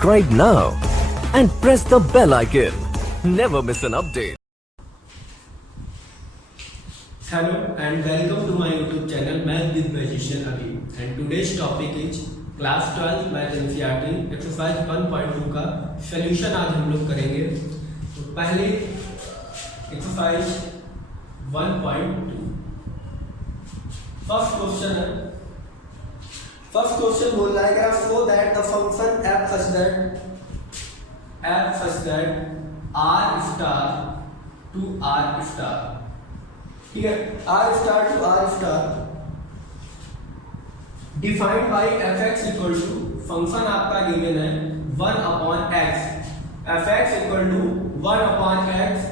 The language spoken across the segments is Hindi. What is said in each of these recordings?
Subscribe now and press the bell icon. Never miss an update. Hello and welcome to my YouTube channel Math with Magician Abhi, and today's topic is class 12 math NCERT exercise 1.2 का सॉल्यूशन आज हम लोग करेंगे। तो पहले एक्सरसाइज 1.2 फर्स्ट क्वेश्चन है। फर्स्ट क्वेश्चन बोल रहा है कि show that the function f such that r star to r star, ठीक है, r star to r star defined by f x equal to, function आपका गिवन है 1 upon x, f x equal to 1 upon x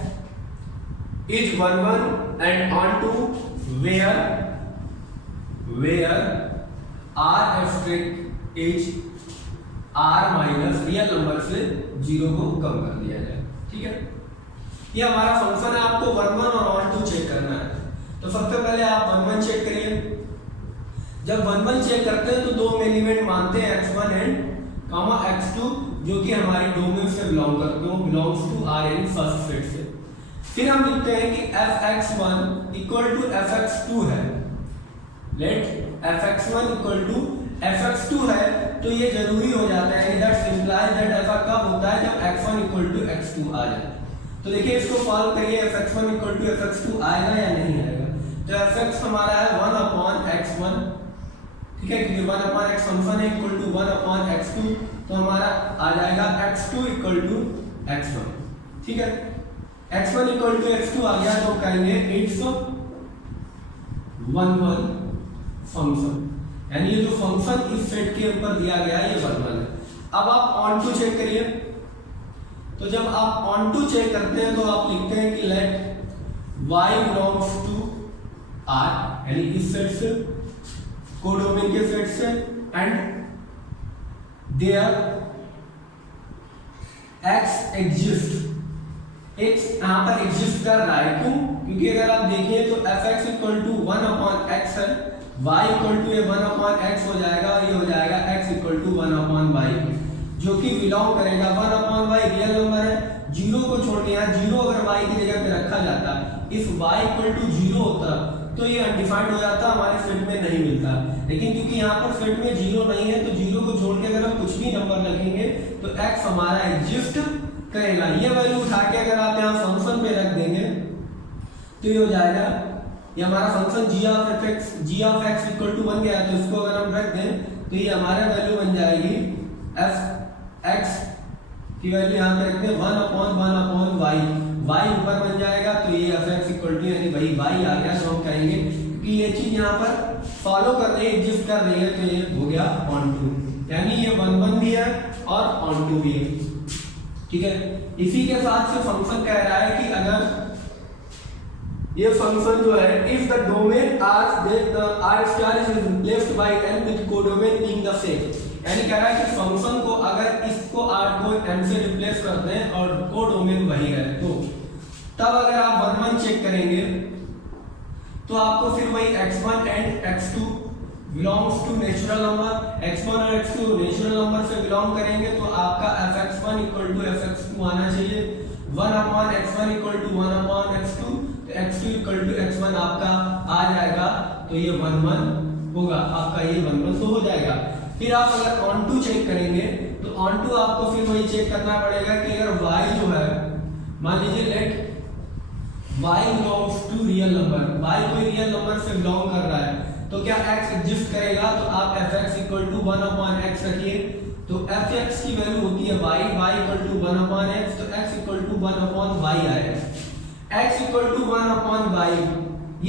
is 1 1 and onto where r abstract is r minus real number से 0 को कम कर दिया जाए। ठीक है, ये हमारा फंक्शन है, आपको 1 1 और ऑन टू चेक करना है। तो सबसे पहले आप 1 1 चेक करिए। जब 1 1 चेक करते हैं तो दो एलिमेंट मानते हैं x1 एंड x2 जो कि हमारे डोमेन से बिलोंग करते हो, बिलोंग्स टू आर यानी फर्स्ट सेट से। फिर हम लिखते हैं कि fx1 इक्वल टू fx2 है। Late fx1 equal to fx2 है, तो ये जरूरी हो जाता है दैट इंप्लाइज दैट ऐसा कब होता है जब x1 इक्वल टू x2 आ जाए। तो देखिए इसको सॉल्व करिए, fx1 इक्वल टू fx2 आएगा या नहीं आएगा। तो fx हमारा है 1 अपॉन x1, ठीक है, क्योंकि 1 अपॉन x फंक्शन है इक्वल टू 1 अपॉन x2, तो हमारा आ जाएगा x2 इक्वल टू x1। ठीक है, x1 इक्वल टू x2 आ गया तो कहेंगे इट्स 1 1 फंक्शन, यानी ये जो फंक्शन इस सेट के ऊपर दिया गया है ये 1 1 है। अब आप ऑन टू चेक करिए। तो जब आप ऑन टू चेक करते हैं तो आप लिखते हैं कि let y belongs to r, यानी इस सेट से, कोडोमेन के सेट से, and there x exist, x यहां पर एग्जिस्ट कर रहा है। क्यों? क्योंकि अगर आप देखिए तो fx equal to 1 upon x है, y equal to 1 upon x हो जाएगा और ये हो जाएगा x equal to 1 upon y, जो कि बिलोंग करेगा 1 अपॉन y रियल नंबर है, 0 को छोड़ दिया, 0 अगर y की जगह पे रखा जाता, इफ y इक्वल टू 0 होता तो ये अनडिफाइंड हो जाता, हमारे सेट में नहीं मिलता। लेकिन क्योंकि यहाँ पर सेट में 0 नहीं है तो 0 को छोड़ के अगर हम कुछ भी नंबर रखेंगे तो x हमारा एग्जिस्ट करेगा। ये वैल्यू उठा के अगर आप यहाँ फंक्शन पे रख देंगे तो ये हो जाएगा, ये हमारा function g of x equal to 1 गया, तो इसको अगर हम रख दें तो ये हमारा वैल्यू बन जाएगी f x की वैल्यू यहाँ पे रखते हैं 1 अपॉन y, y ऊपर बन जाएगा तो ये fx इक्वल टू यानी वही y आ गया। तो हम कहेंगे कि ये चीज यहाँ पर फॉलो कर रही है, एग्जिस्ट कर रही है, तो ये हो गया ऑन टू, यानी ये 1 1 भी है और ऑन टू भी है। ठीक है, इसी के साथ से फंक्शन कह रहा है कि अगर ये फंक्शन जो है if the domain r star is replaced by n with codomain being the same, यानी कह रहा है कि फंक्शन को अगर इसको r को n से रिप्लेस करते हैं और कोडोमेन वही है, तो तब अगर आप 1 1 चेक करेंगे तो आपको फिर वही x1 and x2 belongs to natural number, x1 और x2 नेचुरल नंबर से बिलोंग करेंगे तो आपका fx1 इक्वल टू fx2 आना चाहिए, 1 upon x1 equal to 1 upon x2, तो x2 इक्वल टू x1 आपका आ जाएगा, तो ये 1 1 होगा आपका, ये 1 1 तो हो जाएगा। फिर आप अगर ऑन टू चेक करेंगे तो ऑन टू आपको फिर वही चेक करना पड़ेगा कि अगर y जो है, मान लीजिए let y belongs to real number, y कोई रियल नंबर से बिलोंग कर रहा है तो क्या x एग्जिस्ट करेगा, तो आप fx equal to 1 upon x रखिए, तो fx की वैल्यू होती है y equal to 1 upon x, तो x equal to 1 upon y आएगा। x equal to 1 upon y,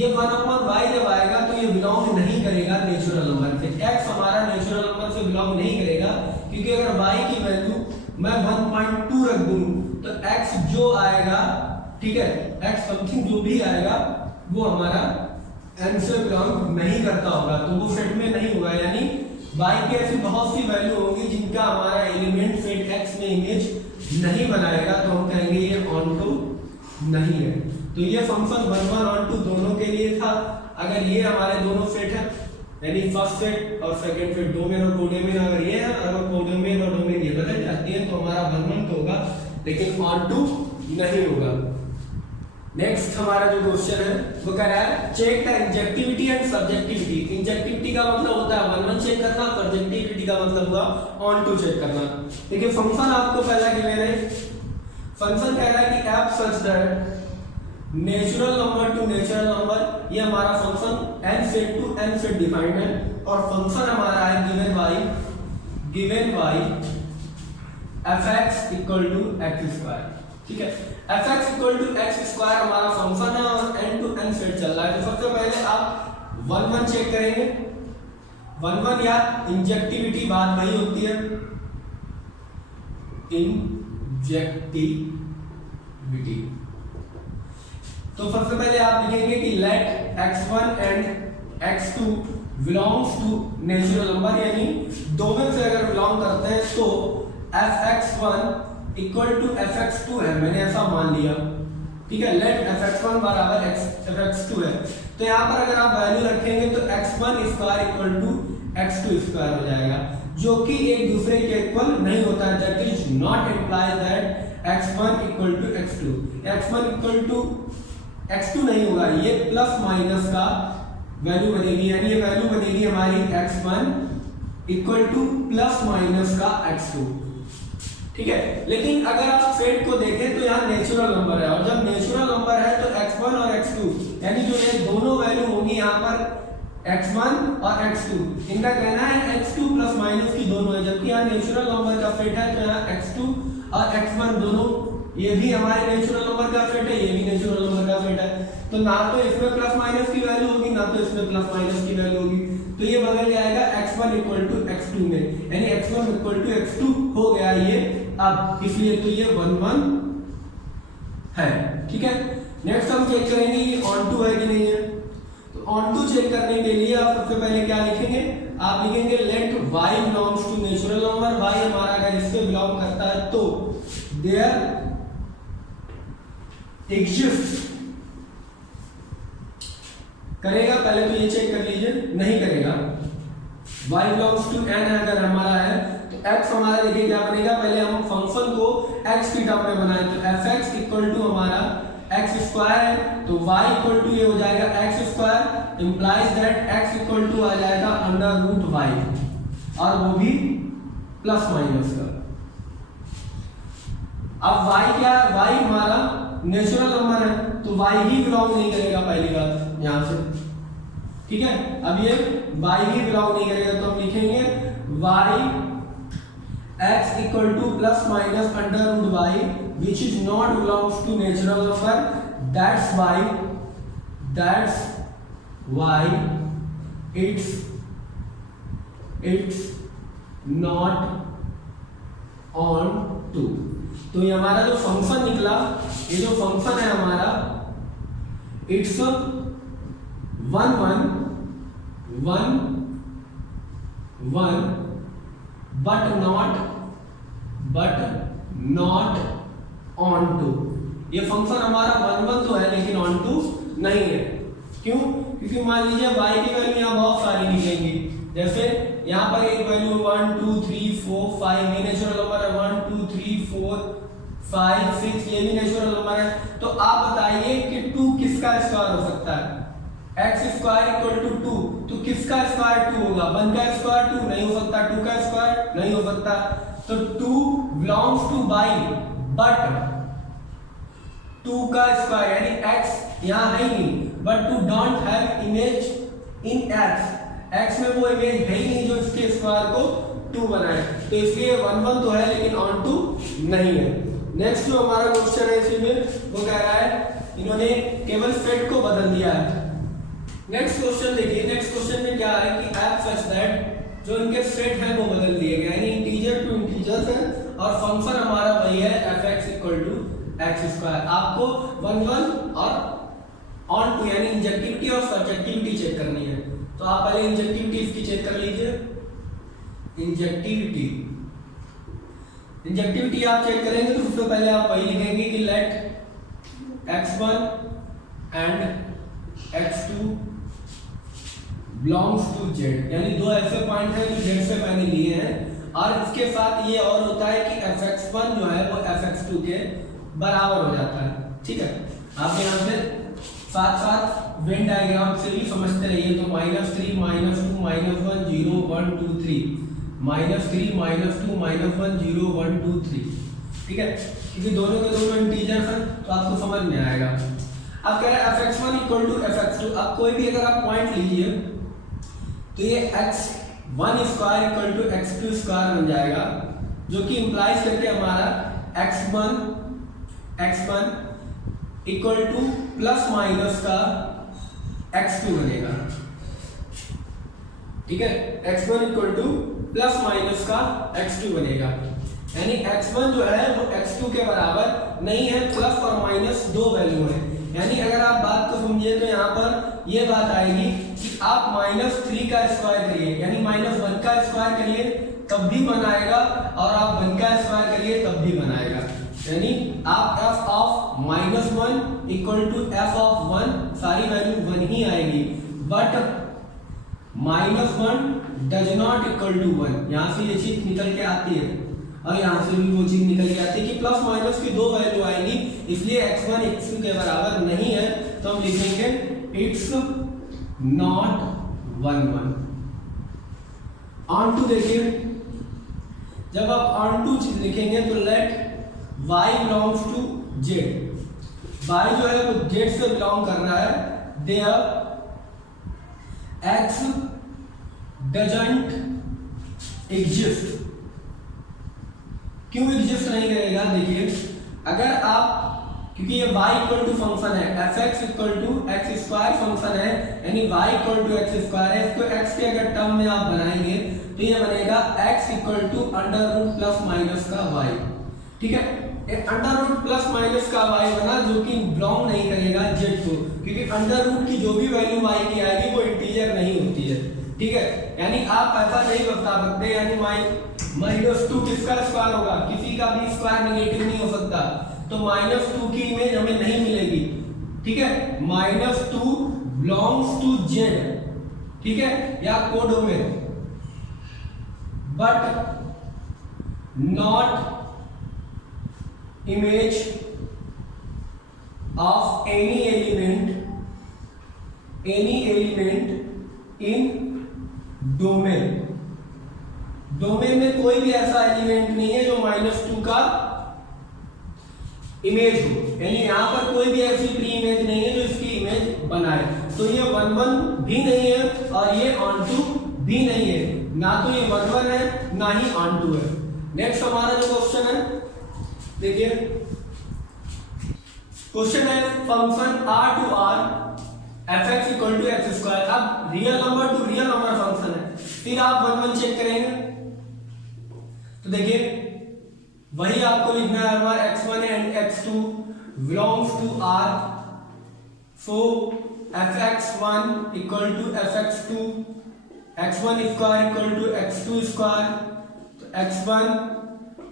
ये 1 अपॉन y जब आएगा तो ये बिलोंग नहीं करेगा नेचुरल नंबर से, x हमारा नेचुरल नंबर से बिलोंग नहीं करेगा, क्योंकि अगर y की वैल्यू मैं 1.2 रख दूं तो x जो आएगा, ठीक है, x समथिंग जो भी आएगा वो हमारा n से बिलोंग नहीं करता होगा, तो वो सेट में नहीं होगा। यानी y की ऐसी बहुत सी वैल्यू होगी जिनका हमारा एलिमेंट सेट x में इमेज नहीं बनाएगा, तो हम कहेंगे ये ऑन टू नहीं है। तो ये फंक्शन 1 1 ऑन टू दोनों के लिए था। अगर ये हमारे दोनों सेट है यानी फर्स्ट सेट और सेकंड सेट डोमेन और कोडोमेन अगर ये है, अगर कोडोमेन और डोमेन ये बदल जाती है 1 तो होगा, लेकिन ऑन टू नहीं होगा। नेक्स्ट हमारा जो क्वेश्चन है वो कह रहा है check the injectivity and subjectivity. Injectivity का मतलब होता है 1 चेक करना, सब्जेक्टिविटी का मतलब हुआ ऑन टू चेक करना। देखिए फंक्शन आपको पहला गिवन है, फंक्शन कह रहा है कि f such that natural number to natural number, ये हमारा फंक्शन n से टू n से डिफाइंड है, और फंक्शन हमारा है given by fx equal to x square. ठीक है, fx equal to x square हमारा फंक्शन है और n टू n सेट चल रहा है। तो सबसे पहले आप 1 चेक करेंगे। 1 या इंजेक्टिविटी बात वही होती है, इंजेक्टिविटी। तो सबसे पहले आप लिखेंगे कि let x1 and x2 belongs to natural number, यानी दो में से अगर बिलोंग करते हैं तो fx1 इक्वल टू fx2 है, मैंने ऐसा मान लिया। ठीक है, लेट fx1 बराबर fx2 है, तो यहाँ पर अगर आप वैल्यू रखेंगे तो x1 square equal to x2 square हो जाएगा, जो कि एक दूसरे के इक्वल नहीं होता है। That is not implies that x1 equal to x2, x1 equal to x2 नहीं होगा, ये प्लस माइनस का वैल्यू बनेगी, यानी ये वैल्यू बनेगी हमारी x1 equal to plus minus का x2। ठीक है, लेकिन अगर आप सेट को देखें तो यहाँ नेचुरल नंबर है, और जब नेचुरल नंबर है तो x1 और x2 यानी जो ये दोनों वैल्यू होंगी यहाँ पर x1 और x2, इनका कहना है x2 प्लस माइनस की दोनों है, जबकि यहाँ नेचुरल नंबर का सेट है तो यहाँ x2 और x1 दोनों, ये भी हमारे नेचुरल नंबर का सेट है, ये भी नेचुरल नंबर का सेट है। तो ना तो इसमें प्लस माइनस की वैल्यू होगी, ना तो इसमें प्लस माइनस की वैल्यू होगी, तो ये बदल जाएगा x1 इक्वल टू x2 में, यानी x1 इक्वल टू x2 हो गया ये अब, इसलिए तो ये 1 है। ठीक है, नेक्स्ट हम चेक करेंगे ये ऑन टू है कि नहीं है। तो ऑन टू चेक करने के लिए आप सबसे पहले क्या लिखेंगे, आप लिखेंगे let y belongs to natural number, y हमारा अगर इससे बिलोंग करता है तो देयर एग्जिस्ट करेगा, पहले तो ये चेक कर लीजिए, नहीं करेगा। y बिलोंग्स टू n अगर हमारा है तो x हमारा देखिए क्या बनेगा, पहले हम फंक्शन को x की टर्म में बनाए तो fx इक्वल टू हमारा x स्क्वायर है, तो y इक्वल टू ये हो जाएगा x square, implies that x equal to आ जाएगा अंडर रूट y, और वो भी प्लस माइनस का। अब y क्या है, y हमारा नेचुरल नंबर है तो y ही बिलोंग नहीं करेगा, पहली बात यहां से। ठीक है, अब ये y ही बिलोंग नहीं करेगा, तो हम लिखेंगे y x equal to plus minus under root y which is not belongs to natural number, that's why it's not on to। तो ये हमारा जो फंक्शन निकला, ये जो फंक्शन है हमारा it's 1 1 1 1 but not onto. ये फंक्शन हमारा 1 1 तो है लेकिन ऑन टू नहीं है। क्यों? क्योंकि मान लीजिए y की वैल्यू यहाँ बहुत सारी निकलेंगी, जैसे यहाँ पर एक वैल्यू 1 2 3 4 5, ये नेचुरल नंबर है, 1 2 3 4 5 6, ये भी नेचुरल नंबर है। तो आप बताइए कि 2 किसका स्क्वायर हो सकता है? x स्क्वायर इक्वल टू 2, तो किसका स्क्वायर 2 होगा? 1 का स्क्वायर 2 नहीं हो सकता, 2 का स्क्वायर नहीं हो सकता, तो 2 बिलोंग्स टू y, बट 2 का स्क्वायर यानी x यहाँ है नहीं, but 2 don't have image in x में वो इमेज है ही नहीं जो इसके स्क्वायर को 2 बनाए, तो इसलिए 1 1 तो है लेकिन ऑन टू नहीं है। नेक्स्ट जो हमारा क्वेश्चन है इसी में वो कह रहा है इन्होंने केवल सेट को बदल दिया है। नेक्स्ट क्वेश्चन देखिए, नेक्स्ट क्वेश्चन में क्या है कि एफ सच दैट जो इनके सेट हैं वो बदल दिए गए, यानी इंटीजर टू इंटीजर्स है और फंक्शन हमारा वही है fx equal to x square. आपको 1 1 और ऑन टू यानी इंजेक्टिविटी और सब्जेक्टिविटी चेक करनी है, तो आप पहले इंजेक्टिविटी इसकी चेक कर लीजिए। इंजेक्टिविटी आप चेक करेंगे तो सबसे पहले आप वही लिखेंगे कि let x1 and x2 belongs to z, यानी दो ऐसे पॉइंट हैं जो z से मैंने लिए हैं, और इसके साथ ये और होता है कि fx x1 जो है वो fx2 के बराबर हो जाता है। ठीक है, आप यहाँ से साथ साथ वेन डायग्राम से भी समझते रहिए। तो -3 -2 -1 0 1 2 3 -3 -2 -1 0 1 2 3। ठीक है, क्योंकि दोनों के दोनों इंटीजर्स हैं तो आपको समझ में आएगा। अब कह रहे हैं fx1 = fx2। अब कोई भी अगर आप पॉइंट लीजिए तो ये x1² = x2² बन जाएगा, जो कि इंप्लाइज करके हमारा x1 = प्लस माइनस का x2 बनेगा। ठीक है, x1 = प्लस माइनस का x2 बनेगा, यानी x1 जो है वो x2 के बराबर नहीं है, प्लस और माइनस दो वैल्यू है। यानी अगर आप बात को समझिए तो यहाँ पर ये बात आएगी कि आप -3 का स्क्वायर करिए, यानी -1 का स्क्वायर करिए तब भी बनाएगा, और आप 1 का स्क्वायर करिए तब भी बनाएगा। यानी आप f of -1 = f of 1 सारी वैल्यू 1 ही आएगी, but -1 does not equal to 1। यहाँ से ये चीज निकल के आती है और यहाँ से भी वो चीज निकल के आती है कि प्लस माइनस की दो वैल्यू आएगी, इसलिए x1 x2 के बराबर नहीं है। तो हम लिखेंगे इट्स नॉट 1 1। ऑन टू देखिए, जब आप ऑन टू लिखेंगे तो let y belongs to z। y जो है वो z से बिलोंग कर रहा है, देयर x डजंट एग्जिस्ट। क्यों एग्जिस्ट नहीं करेगा? देखिए, अगर आप, क्योंकि ये y इक्वल टू फंक्शन है, fx equal to x² function है, यानी y इक्वल टू x² है, इसको x के अगर टर्म में आप बनाएंगे तो ये बनेगा x equal to under root plus minus का y। ठीक है, अंडर रूट प्लस माइनस का y बना, जो कि बिलोंग नहीं करेगा z को, क्योंकि अंडर रूट की जो भी वैल्यू y की आएगी वो इंटीजर नहीं होती है। ठीक है, यानी आप ऐसा नहीं बता सकते, यानी -2 किसका स्क्वायर होगा? किसी का भी स्क्वायर नेगेटिव नहीं हो सकता, तो -2 की इमेज हमें नहीं मिलेगी। ठीक है, -2 बिलोंग्स टू z। ठीक है, या कोड में but not image of any element in domain। Domain में कोई भी ऐसा एलिमेंट नहीं है जो -2 का इमेज हो, यानी यहाँ पर कोई भी ऐसी प्री इमेज नहीं है जो इसकी इमेज बनाए। तो ये 1 1 भी नहीं है और ये ऑन2 भी नहीं है, ना तो ये 1 1 है ना ही ऑन2 है। नेक्स्ट हमारा जो क्वेश्चन है, देखिए क्वेश्चन है function r to r fx = x²। अब real number two real number function है, फिर आप 1 1 चेक करेंगे तो देखिए वही आपको लिखना है, हमारा x1 and x2 belongs to r, so fx1 = fx2, x1² = x2², तो x1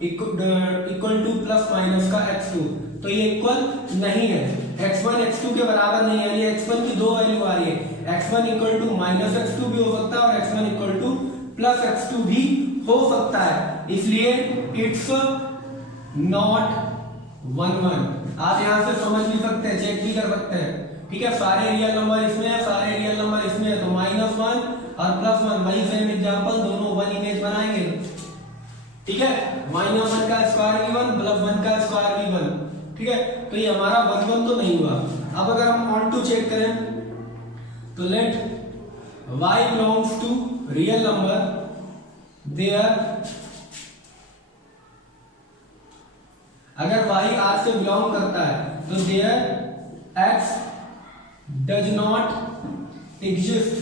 equal to plus minus का x2, तो ये इक्वल नहीं है, x1 x2 के बराबर नहीं है। ये x1 की दो वैल्यू आ रही है, x1 = -x2 भी हो सकता है और x1 = +x2 भी हो सकता है, इसलिए इट्स नॉट 1 1। आप यहाँ से समझ भी सकते हैं, चेक भी कर सकते हैं। ठीक है, सारे रियल नंबर इसमें है, सारे रियल नंबर इसमें है, तो -1 और +1 वही सेम एग्जांपल, दोनों 1 इमेज बनाएंगे। ठीक है, -1 का स्क्वायर भी 1 +1 का स्क्वायर भी 1। ठीक है, तो ये हमारा 1 1 तो नहीं हुआ। अब अगर हम ऑन2 चेक करें तो let y belongs to real number, there अगर y r से बिलोंग करता है तो there x does not exist.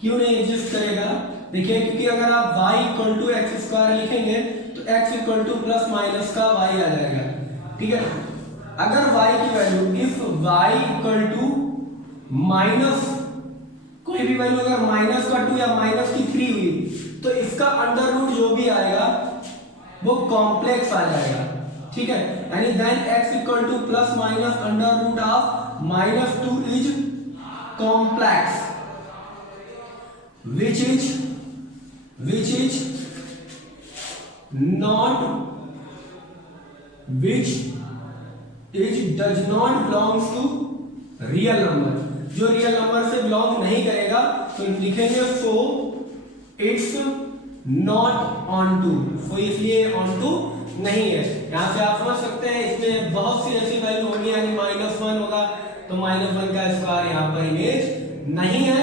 क्यों नहीं एग्जिस्ट करेगा? देखिए, क्योंकि अगर आप y = x² लिखेंगे तो x = प्लस माइनस का y आ जाएगा। ठीक है, अगर y की वैल्यू इफ y = माइनस कोई भी वैल्यू अगर -2 या -3 हुई तो इसका अंडर रूट जो भी आएगा वो कॉम्प्लेक्स आ जाएगा। ठीक है, यानी then x = plus minus under root of -2 is complex which is not which is does not belongs to real number, जो रियल नंबर से बिलोंग नहीं करेगा तो लिखेंगे so it's not onto, so इसलिए ऑन टू नहीं है। यहाँ से आप समझ सकते हैं इसमें बहुत सी ऐसी वैल्यू होगी, यानी -1 होगा तो -1 का स्क्वायर यहाँ पर इमेज नहीं है,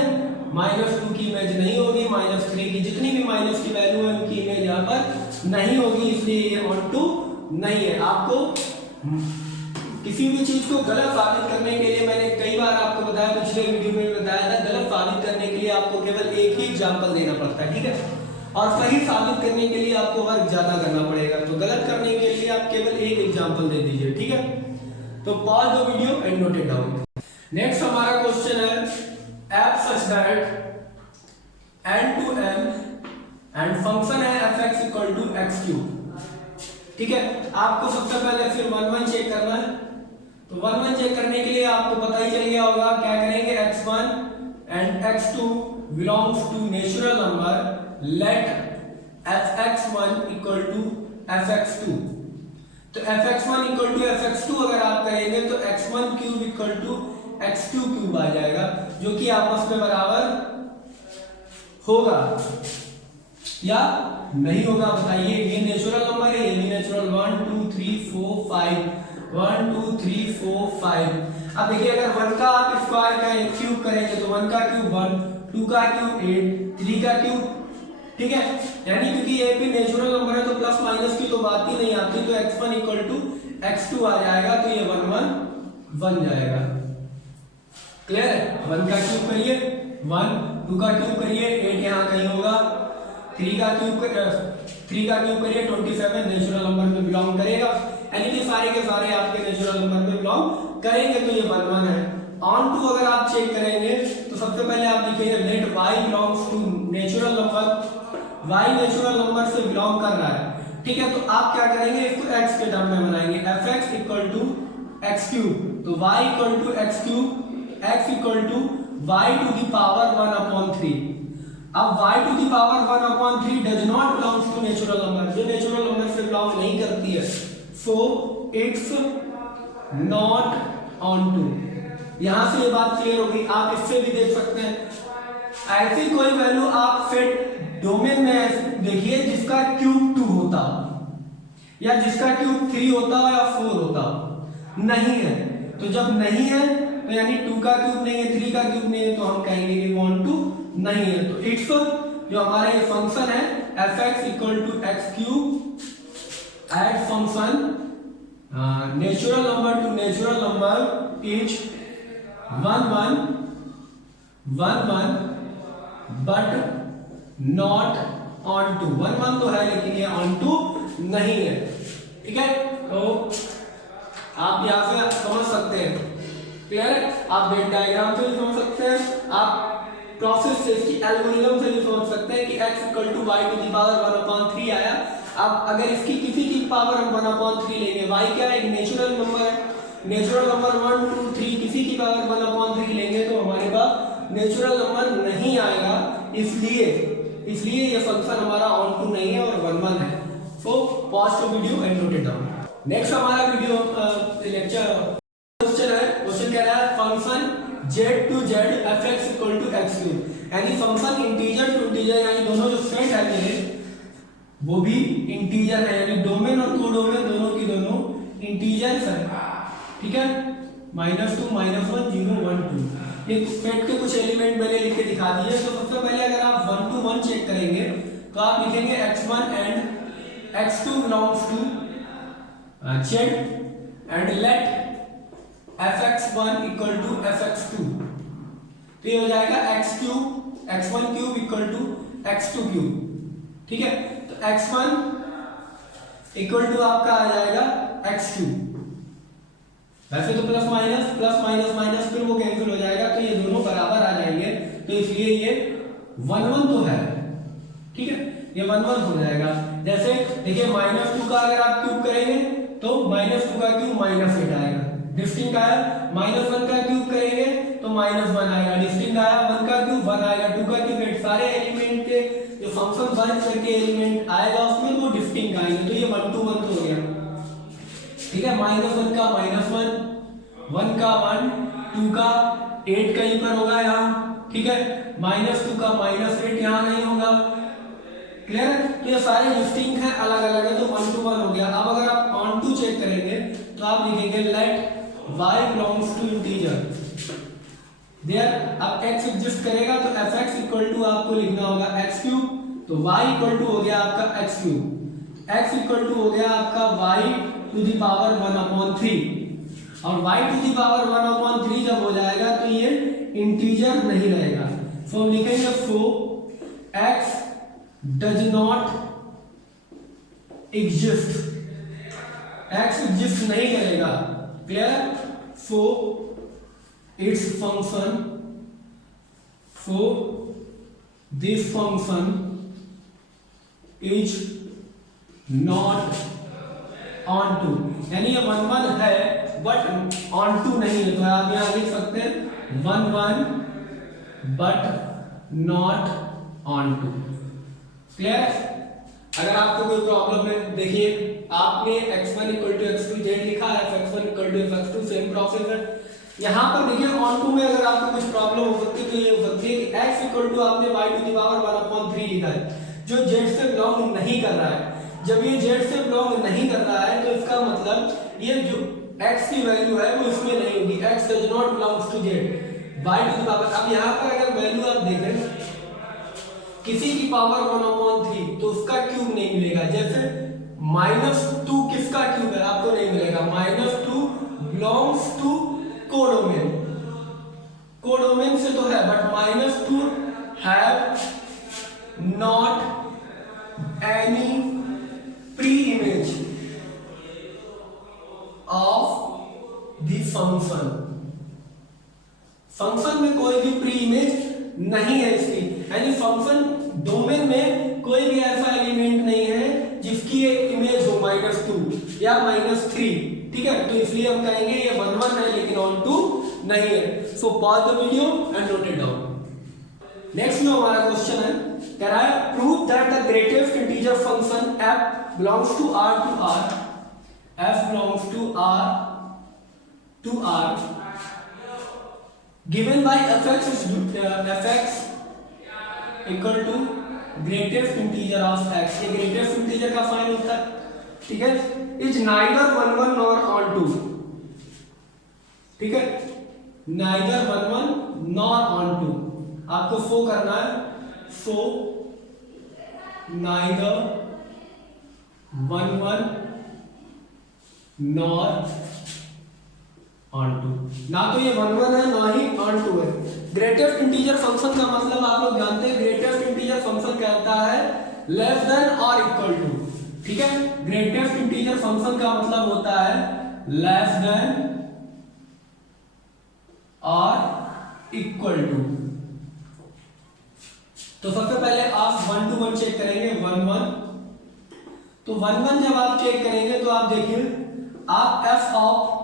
-2 की इमेज नहीं होगी, -3 की जितनी भी माइनस की वैल्यू है उनकी इमेज यहाँ पर नहीं होगी, इसलिए ये ऑन टू नहीं है। आपको किसी भी चीज को गलत साबित करने के लिए मैंने कई बार आपको बताया, पिछले वीडियो में बताया था, गलत साबित करने के लिए आपको केवल एक ही एग्जांपल देना पड़ता है, ठीक है, और सही साबित करने के लिए आपको वर्क ज्यादा करना पड़ेगा। तो गलत करने के लिए आप केवल एक एग्जांपल दे दीजिए, ठीक है। तो pause the video and note it down. Next हमारा क्वेश्चन है f such that n to m and function है fx equal to x cube, ठीक है। आपको सबसे पहले फिर 1 1 चेक करना है, तो 1 1 चेक करने के लिए आपको पता ही चल गया होगा, क्या करेंगे x1 and x2 belongs to natural number, let fx1 equal to fx2। तो fx1 इक्वल टू fx2 अगर आप करेंगे तो x1 cube equal to x2 cube आ जाएगा, जो कि आपस में बराबर होगा या नहीं होगा, बताइए। ये नेचुरल नंबर है, ये भी नेचुरल, 1 2 3 4 5, 1 2 3 4 5। अब देखिए अगर 1 का आप स्क्वायर का क्यूब करेंगे तो 1 का क्यूब 1, 2 का क्यूब 8, 3 का क्यूब, ठीक है, यानी क्योंकि ये भी नेचुरल नंबर है तो प्लस माइनस की तो बात ही नहीं आती, तो x1 इक्वल टू x2 आ जाएगा, तो ये 1 1 बन जाएगा। क्लियर है? 1 का क्यूब करिए 1, 2 का क्यूब करिए 8 यहाँ कहीं होगा, 3 का क्यूब करिए 27 नेचुरल नंबर में बिलोंग करेगा, यानी कि सारे के सारे आपके नेचुरल नंबर में बिलोंग करेंगे, तो ये 1 1 है। ऑन टू अगर आप चेक करेंगे तो सबसे पहले आप लिखेंगे let y belongs to natural number, y natural number से बिलोंग कर रहा है, ठीक है। तो आप क्या करेंगे, इसको x के टर्म में बनाएंगे, fx equal to x cube, तो y equal to x cube, x equal to y to the power 1/3। अब y to the power 1/3 does not belongs to natural number, जो नेचुरल नंबर से बिलोंग नहीं करती है, so it's not onto. यहां से ये बात क्लियर होगी। आप इससे भी देख सकते हैं, ऐसी कोई वैल्यू आप सेट डोमेन में देखिए जिसका क्यूब 2 होता या जिसका क्यूब 3 होता या 4 होता, नहीं है। तो जब नहीं है तो यानी 2 का क्यूब नहीं है, 3 का क्यूब नहीं है, तो हम कहेंगे कि वांट टू नहीं है। तो इट्स जो हमारा ये फंक्शन है fx equal to x cube at function natural number to natural number is 1 1 1 1 but not onto. 1 1 तो है लेकिन ये ऑन टू नहीं है, ठीक है। तो आप यहाँ से समझ सकते हैं, क्लियर है। आप वेन डायग्राम से भी समझ सकते हैं, आप प्रोसेस से, इसकी एल्गोरिथम से भी समझ सकते हैं कि x equal to y to the power 1/3 आया। अब अगर इसकी किसी की पावर हम 1/3 लेंगे, y क्या है, एक नेचुरल नंबर है, नेचुरल नंबर 1 2 3 किसी की पावर 1/3 लेंगे तो हमारे पास नेचुरल नंबर नहीं आएगा, इसलिए ये फंक्शन हमारा ऑन टू नहीं है और 1 1 है। So pause the video and note it down. Next हमारा वीडियो लेक्चर क्वेश्चन है, क्वेश्चन कह रहा है function z to z fx equal to x cube, यानी फंक्शन इंटीजर टू इंटीजर, यानी दोनों जो सेट है मेरे वो भी इंटीजर है, यानी डोमेन और कोडोमेन दोनों की दोनों इंटीजर्स है, ठीक है। -2 -1 0 1 2 ये सेट के कुछ एलिमेंट मैंने लिख के दिखा दिए। तो सबसे पहले अगर आप 1 to 1 चेक करेंगे तो आप लिखेंगे x1 and x2 belongs to z and let fx1 equal to fx2, तो ये हो जाएगा x cube x1 cube equal to x2 cube, ठीक है। तो x1 इक्वल टू आपका आ जाएगा x2, वैसे तो प्लस माइनस माइनस फिर वो कैंसिल हो जाएगा, तो ये दोनों बराबर आ जाएंगे, तो इसलिए ये 1 1 तो है, ठीक है, ये 1 1 हो जाएगा। जैसे देखिए -2 का अगर आप क्यूब करेंगे तो -2 का क्यूब -8 आएगा, डिस्टिंक्ट आया। -1 का क्यूब करेंगे तो -1 आएगा, डिस्टिंक्ट आया। 1 का क्यूब 1 आएगा, 2 का क्यूब 8, सारे एलिमेंट के जो फंक्शन वर्क करके एलिमेंट आएगा उसमें वो डिस्टिंक्ट आएंगे, तो ये 1 to 1 तो हो गया। ठीक है, -1 का -1, 1 का 1, 2 का 8 कहीं पर होगा यहाँ, ठीक है, -2 का -8 यहाँ नहीं होगा। क्लियर है? तो ये सारे डिस्टिंक्ट हैं, अलग अलग है, तो 1 to 1 हो गया। अब अगर आप ऑन टू चेक करेंगे तो आप लिखेंगे let y belongs to integer there. अब x एग्जिस्ट करेगा तो fx इक्वल टू आपको लिखना होगा x क्यूब, तो y इक्वल टू हो गया आपका x cube, x equal to हो गया आपका y टू द पावर 1/3, और y टू द पावर 1/3 जब हो जाएगा तो ये इंटीजर नहीं रहेगा। सो हम लिखेंगे so x does not exist, x exist नहीं करेगा। Clear? So its function, so this function is not onto, यानी ये 1 1 है बट onto नहीं है, तो आप यहाँ लिख सकते हैं 1 1 but not onto। क्लियर? अगर आपको कोई प्रॉब्लम है, देखिए आपने x1 equal to x2 z लिखा है, fx1 equal to fx2, same process है। यहाँ पर देखिए ऑन टू में अगर आपको कुछ प्रॉब्लम हो सकती है तो ये हो सकती है कि x इक्वल टू आपने y टू द पावर 1/3 लिखा है जो z से बिलोंग नहीं कर रहा है। जब ये z से बिलोंग नहीं कर रहा है तो इसका मतलब ये जो x की वैल्यू है वो इसमें नहीं होगी, x does not belongs to z, y to the power. अब यहाँ पर अगर वैल्यू आप देखें किसी की पावर 1/3 तो उसका क्यूब नहीं मिलेगा, जैसे -2 किसका क्यूब है आपको नहीं मिलेगा, -2 बिलोंग्स टू कोडोमेन, कोडोमेन से तो है but -2 have not any pre image of the function, function में कोई भी प्री इमेज नहीं है इसकी, यानी फंक्शन डोमेन में कोई भी ऐसा एलिमेंट नहीं है जिसकी एक इमेज हो -2 या -3, ठीक है, तो इसलिए हम कहेंगे ये 1 1 है लेकिन ऑन टू नहीं है। So pause the video and note it down. Next में हमारा क्वेश्चन है, कह रहा है prove that the greatest integer function f belongs to r to r, f belongs to r given by fx equal to greatest integer of x, ये ग्रेटेस्ट इंटीजर का फाइन होता है, ठीक है, is neither 1 1 nor onto, ठीक है, नाइदर 1 1 नॉर ऑन टू, आपको सो करना है, so neither 1 1 nor onto, ना तो ये 1 1 है ना ही ऑन टू है। ग्रेटेस्ट इंटीजर फंक्शन का मतलब आप लोग जानते हैं, ग्रेटेस्ट इंटीजर फंक्शन कहता है लेस देन और इक्वल टू, ठीक है, ग्रेटेस्ट इंटीजर फंक्शन का मतलब होता है लेस देन और इक्वल टू। तो सबसे पहले आप 1 to 1 चेक करेंगे, 1 1, तो 1 1 जब आप चेक करेंगे तो आप देखिए आप f ऑफ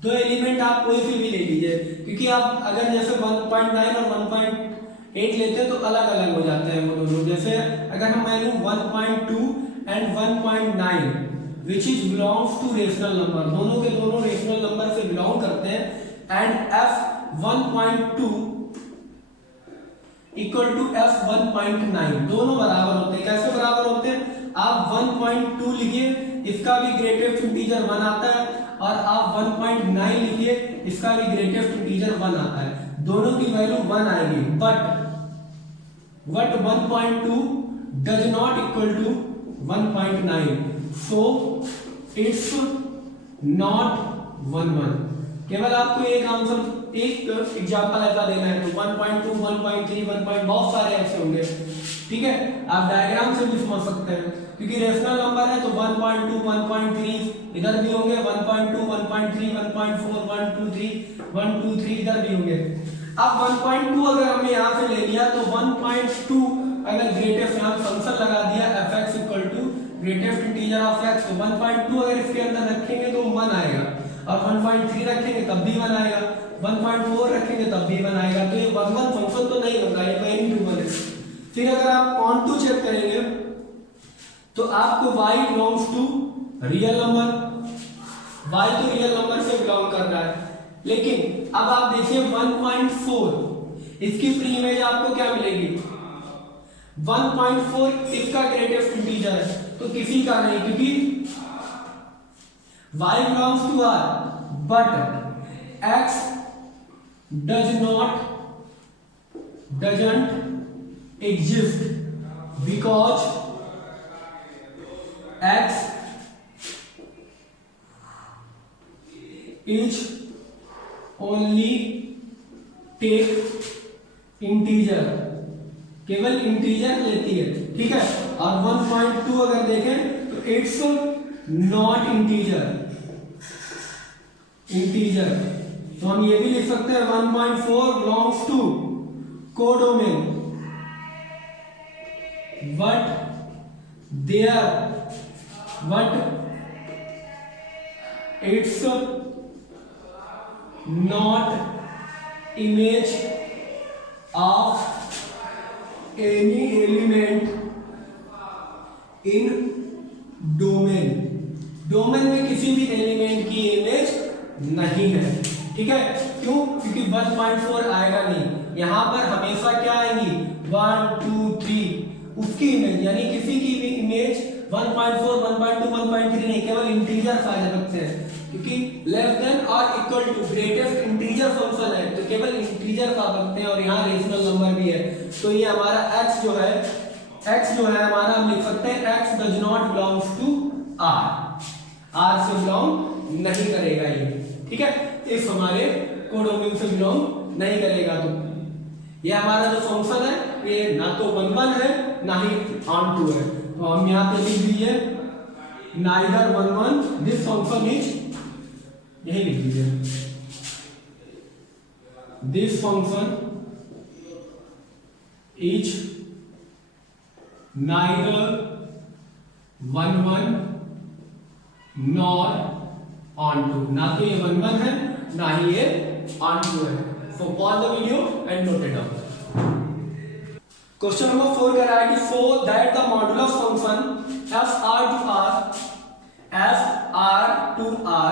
दो एलिमेंट आप कोई सी भी ले लीजिए, क्योंकि आप अगर जैसे 1.9 और 1.8 लेते हैं तो अलग अलग हो जाते हैं वो दोनों। जैसे अगर हम मान लूं 1.2 and 1.9 which is belongs to rational number, दोनों के दोनों रेशनल नंबर से बिलोंग करते हैं, and f 1.2 equal to f 1.9, दोनों बराबर होते हैं। कैसे बराबर होते हैं? आप 1.2 लिखिए, इसका भी ग्रेटेस्ट इंटीजर 1 आता है, और आप 1.9 लिखिए, इसका भी ग्रेटेस्ट इंटीजर 1 आता है, दोनों की वैल्यू 1 आएगी, but 1.2 does not equal to 1.9, so it's not 1 1। केवल आपको एक आंसर, एक एग्जांपल ऐसा देना है, तो 1.2 1.3 1. बहुत सारे ऐसे होंगे, ठीक है, आप डायग्राम से भी समझ सकते हैं, क्योंकि रेशनल नंबर है तो 1.2 1.3 इधर भी होंगे, 1.2 1.3 1.4 1 2 3 1 2 3 इधर भी होंगे। अब 1.2 अगर हमने यहाँ से ले लिया तो 1.2 अगर ग्रेटेस्ट, यहाँ फंक्शन लगा दिया fx equal to greatest integer of x, तो 1.2 अगर इसके अंदर रखेंगे तो 1 आएगा, और 1.3 रखेंगे तब भी 1 आएगा, 1.4 रखेंगे तब भी 1 आएगा, तो ये 1 1 फंक्शन तो नहीं बन रहा है, ये टू 1 है। फिर अगर आप ऑन टू चेक करेंगे तो आपको y belongs to real number, y तो रियल नंबर से बिलोंग कर रहा है। लेकिन अब आप देखिए 1.4 इसकी प्री इमेज आपको क्या मिलेगी, 1.4 इसका ग्रेटेस्ट इंटीजर है, तो किसी का नहीं, क्योंकि y belongs to r but x doesn't exist because x is only take integer, केवल इंटीजर लेती है, ठीक है। और 1.2 अगर देखें तो इट्स नॉट इंटीजर, तो हम ये भी लिख सकते हैं 1.4 belongs to codomain but it's not image of any element in domain में किसी भी एलिमेंट की इमेज नहीं है, ठीक है। क्यों? क्योंकि 1.4 आएगा नहीं, यहां पर हमेशा क्या आएंगी 1 2 3 उसकी इमेज, यानी किसी की भी इमेज 1.4 1.2 1.3 नहीं, केवल इंटीजर आ सकते हैं, क्योंकि लेस देन और equal to greatest integer function है, तो केवल इंटीजर आ सकते हैं, और यहाँ रेशनल नंबर भी है। तो ये हमारा x जो है हमारा, हम लिख सकते हैं x does not belongs to r से बिलोंग नहीं करेगा ये, ठीक है। इस हमारे कोडोमेन से बिलोंग नहीं करेगा, तो ये हमारा जो फंक्शन है ये ना तो 1 है ना ही ऑन टू है, तो हम यहाँ पे लिख दीजिए नाइदर 1 दिस फंक्शन इज, यही लिख दीजिए this function is neither 1 nor onto, ना तो ये 1 है ना ही ये ऑन टू है। So pause the video and note it down. Question number 4 कह रहा है कि so that the modulus function f r to r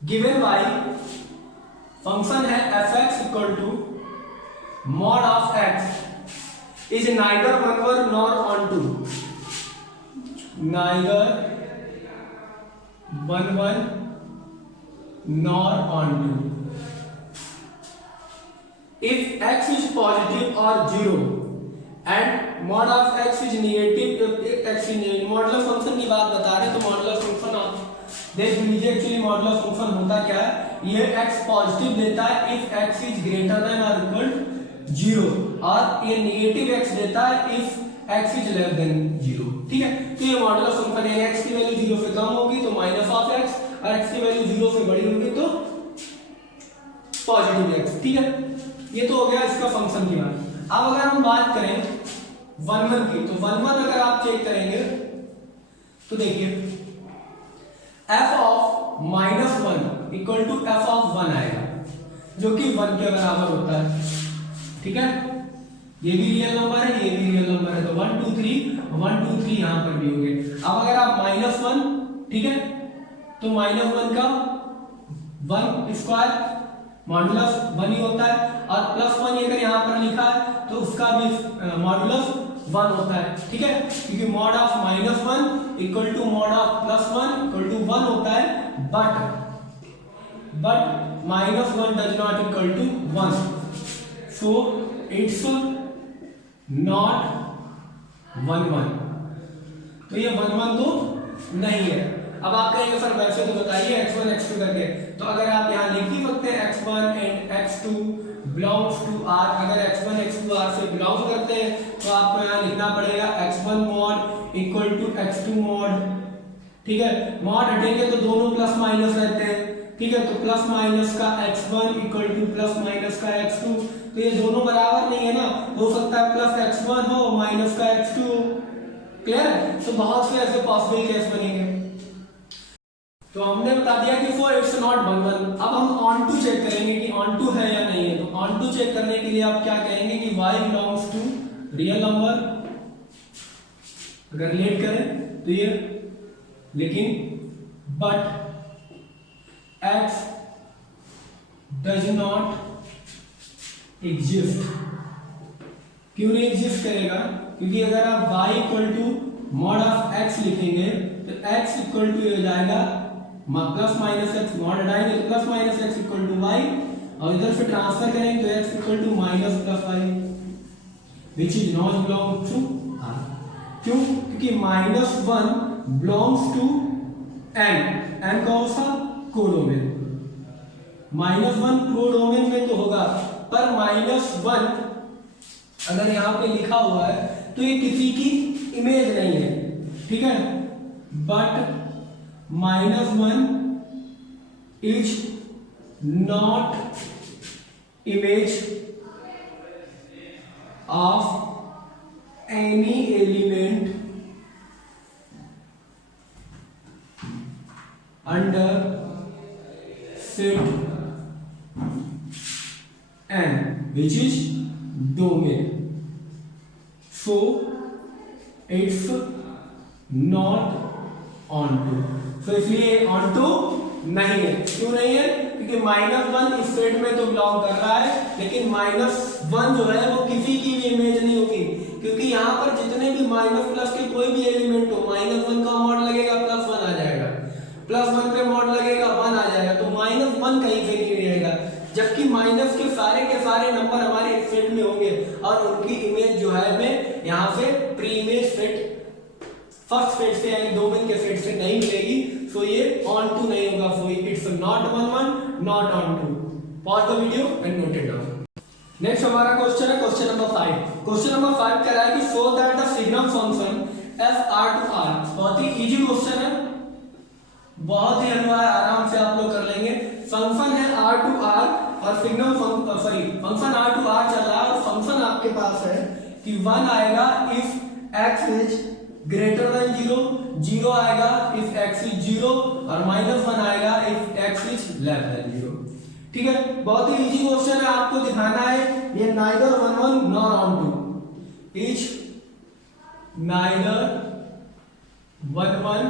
given by function है fx equal to mod of x is neither 1 nor onto, neither 1 nor onto. If x is positive or 0 and mod of x is negative, if x is negative, modulus function की बात बता रहे हैं, तो मॉडुलस फंक्शन आप देख लीजिए, एक्चुअली मॉडुलस फंक्शन होता क्या है, ये x पॉजिटिव देता है if x is greater than और इक्वल 0, और ये नेगेटिव x देता है if x is less than 0, ठीक है। तो ये मॉडुलस फंक्शन है, x की वैल्यू 0 से कम होगी तो माइनस ऑफ x, और x की वैल्यू 0 से बड़ी होगी तो पॉजिटिव x, ठीक है। ये तो हो गया इसका फंक्शन की बात। अब अगर हम बात करें 1 की, तो 1 अगर आप चेक करेंगे तो देखिए f of -1 equal to f of 1 आएगा, जो कि 1 के बराबर होता है, ठीक है। ये भी रियल नंबर है, ये भी रियल नंबर है, तो 1 2 3 यहां पर भी हो गए। अब अगर आप -1, ठीक है, तो -1 का 1 स्क्वायर मॉडुलस 1 ही होता है, और +1 अगर यहाँ पर लिखा है तो उसका भी मॉडुलस 1 होता है, ठीक है, क्योंकि mod of -1 equal to mod of +1 equal to 1 होता है, but -1 does not equal to 1, so it's not 1 तो ये 1 तो नहीं है। अब आप कहेंगे सर वैसे तो बताइए x1 x2 करके, तो अगर आप यहाँ लिख ही सकते हैं x1 and x2 belongs to r, अगर x1 x2 r से बिलोंग करते हैं तो आपको यहाँ लिखना पड़ेगा x1 mod equal to x2 mod, ठीक है। मॉड हटेंगे तो दोनों प्लस माइनस रहते हैं, ठीक है, तो प्लस माइनस का x1 equal to plus minus का x2, तो ये दोनों बराबर नहीं है ना, हो सकता है प्लस x1 हो माइनस का x2, क्लियर है। तो बहुत से ऐसे पॉसिबल केस बनेंगे, तो हमने बता दिया कि फॉर इट्स नॉट 1 अब हम ऑन टू चेक करेंगे कि ऑन टू है या नहीं है। तो ऑन टू चेक करने के लिए आप क्या कहेंगे कि y belongs to real number, अगर रिलेट करें तो ये, लेकिन but x does not exist. क्यों नहीं एग्जिस्ट करेगा? क्योंकि अगर आप y equal to mod of x लिखेंगे तो x इक्वल टू हो जाएगा प्लस माइनस एक्स, मॉड हटाएंगे तो plus minus x equal to y, और इधर से ट्रांसफर करेंगे तो x equal to minus plus y, which is not belong to r। क्यों? क्योंकि minus one belongs to n कौन सा? कोडोमेन। माइनस वन कोडोमेन में तो होगा, पर माइनस वन अगर यहाँ पे लिखा हुआ है तो ये किसी की इमेज नहीं है, ठीक है। But minus one is not image of any element under set n which is domain, so it's not onto। तो इसलिए onto नहीं है। क्यों नहीं है? क्योंकि माइनस वन इस सेट में तो बिलोंग कर रहा है, लेकिन माइनस वन जो है वो किसी की भी इमेज नहीं होगी, क्योंकि यहाँ पर जितने भी माइनस प्लस के कोई भी एलिमेंट हो, माइनस वन का मॉड लगेगा प्लस वन आ जाएगा, प्लस वन पे मॉड लगेगा वन आ जाएगा, तो माइनस वन कहीं पे नहीं रहेगा। जबकि माइनस के सारे नंबर हमारे एक सेट में होंगे और उनकी इमेज जो है हमें यहाँ से pre image set first set से यानी डोमेन के सेट से नहीं मिलेगी, सो ये ऑन टू नहीं होगा, so it's not one one, not onto. Pause the video and note it down. Next हमारा क्वेश्चन है क्वेश्चन नंबर 5। क्वेश्चन नंबर 5 कह रहा है कि show that the signal function f r to r, बहुत ही इजी क्वेश्चन है, बहुत ही हलवा है, आराम से आप लोग कर लेंगे। फंक्शन है r टू r और signal function r to r चल रहा है और फंक्शन आपके पास है कि 1 आएगा if x is greater than 0, 0 आएगा इफ x इज 0 और -1 आएगा if x is less than 0। ठीक है, बहुत ही इजी क्वेश्चन है, आपको दिखाना है ये neither 1 1 nor onto, is neither 1 1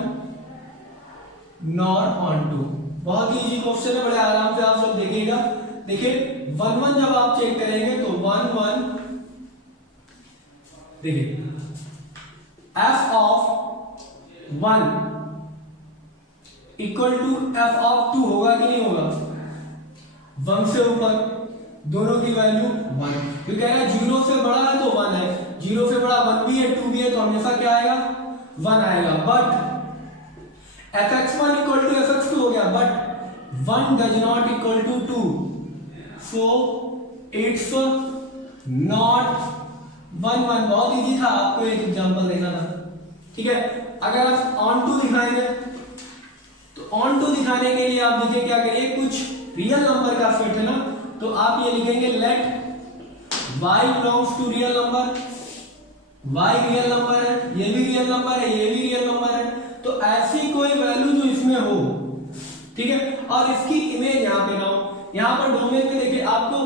nor onto. बहुत ही इजी क्वेश्चन है, बड़े आराम से आप सब देखिएगा। देखिए 1 1 जब आप चेक करेंगे तो 1 1 देखिए f of 1 equal to f of 2 होगा कि नहीं होगा? 1 से ऊपर दोनों की वैल्यू 1, तो कह रहा है 0 से बड़ा है तो 1 है, 0 से बड़ा 1 भी है 2 भी है तो हमेशा क्या आएगा? 1 आएगा। But fx1 equal to fx2 हो गया, but 1 does not equal to 2, so it's not 1 1। बहुत इजी था, आपको एक एग्जांपल देना था। ठीक है, अगर आप ऑन टू दिखाएंगे तो ऑन टू दिखाने के लिए आप देखिए क्या करिए, कुछ रियल नंबर का सेट है ना, तो आप ये लिखेंगे let y belongs to real number, y real number है, ये भी रियल नंबर है, ये भी रियल नंबर है, तो ऐसी कोई वैल्यू जो इसमें हो, ठीक है, और इसकी इमेज यहाँ पे ना हो। यहाँ पर डोमेन में देखिए, आपको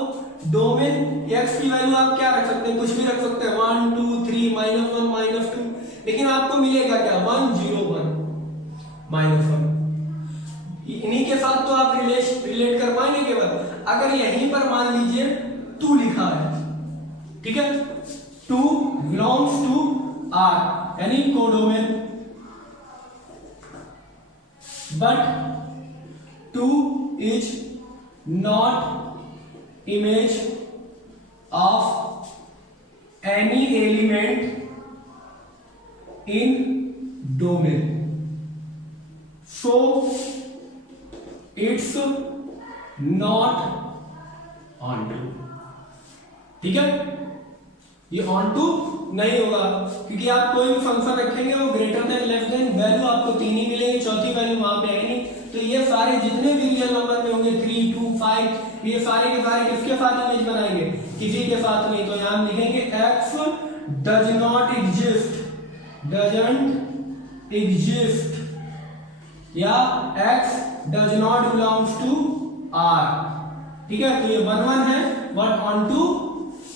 डोमेन x की वैल्यू आप क्या रख सकते हैं? कुछ भी रख सकते हैं, 1 2 3 -1 -2, लेकिन आपको मिलेगा क्या? 1 0 1 -1। इन्हीं के साथ तो आप रिलेट कर पाएंगे केवल अगर यहीं पर मान लीजिए 2 लिखा है, ठीक है, 2 बिलोंग्स टू R यानी codomain, but 2 is not image of any element in domain, so it's not onto. ठीक है, ये ऑन टू नहीं होगा क्योंकि आप कोई भी फंक्शन रखेंगे वो greater than less than value आपको 3 ही मिलेगी, चौथी वैल्यू वहां पे आएगी। तो ये सारे जितने भी रियल नंबर में होंगे 3 2 5, ये सारे के सारे किसके साथ इमेज बनाएंगे? किसी के साथ नहीं। तो यहां हम लिखेंगे x does not exist, doesn't exist, या x does not belongs to R। ठीक है, तो ये 1 1 है, but onto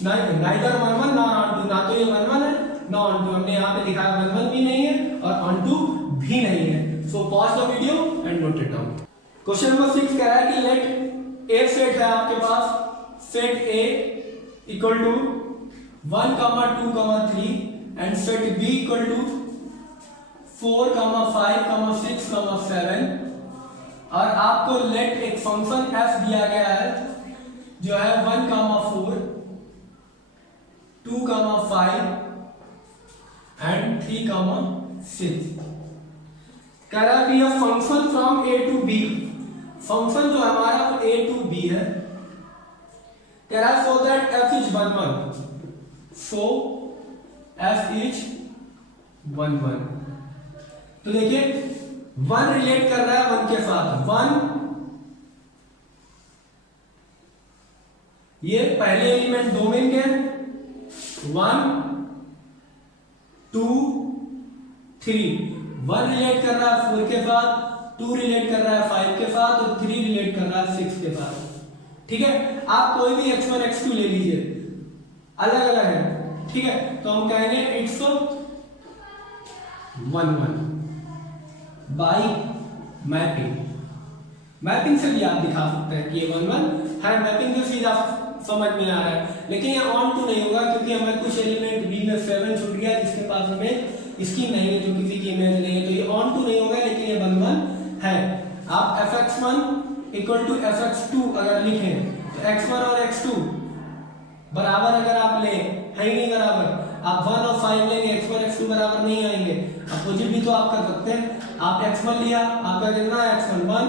neither 1 1 nor onto, ना तो ये 1 1 है ना ऑन टू। हमने यहाँ पे दिखाया 1 1 भी नहीं है और ऑन टू भी नहीं है। So pause the video and and note it down. Question number 6 कह रहा है कि लेट ए सेट है आपके पास, set A equal to 1, 2, 3 and set B equal to 4, 5, 6, 7 और आपको लेट एक फंक्शन f दिया गया है जो है 1, 4, 2, 5 एंड 3, 6। कह रहा है कि यह function from A to B, function जो हमारा वो ए टू बी है। कह रहा है so that f is 1, 1, so f is 1, 1। तो देखिए 1 रिलेट कर रहा है 1 के साथ, 1 ये पहले एलिमेंट डोमेन के 1, 2, 3, 1 रिलेट कर रहा है 4 के साथ, 2 रिलेट कर रहा है 5 के साथ और 3 रिलेट कर रहा है 6 के साथ। ठीक है, आप कोई भी x1 x2 ले लीजिए, अलग अलग है। ठीक है, तो हम कहेंगे इट्स 1, 1 बाई मैपिंग। मैपिंग से भी आप दिखा सकते हैं कि ये 1, 1 है, मैपिंग से सीधा समझ में आ रहा है। लेकिन ये ऑन टू नहीं होगा क्योंकि हमें कुछ एलिमेंट बी में 7 छूट गया जिसके पास हमें इसकी नहीं है, जो किसी की इमेज नहीं है, तो ये ऑन टू नहीं होगा, लेकिन ये 1, 1 है। आप fx1 इक्वल टू fx2 अगर लिखें तो x1 और x2 बराबर अगर आप ले है ही नहीं बराबर, आप 1 और 5 लेंगे x1 x2 बराबर नहीं आएंगे। अपोजिट भी तो आप कर सकते हैं, आप x1 लिया, आपका कितना है x1 1,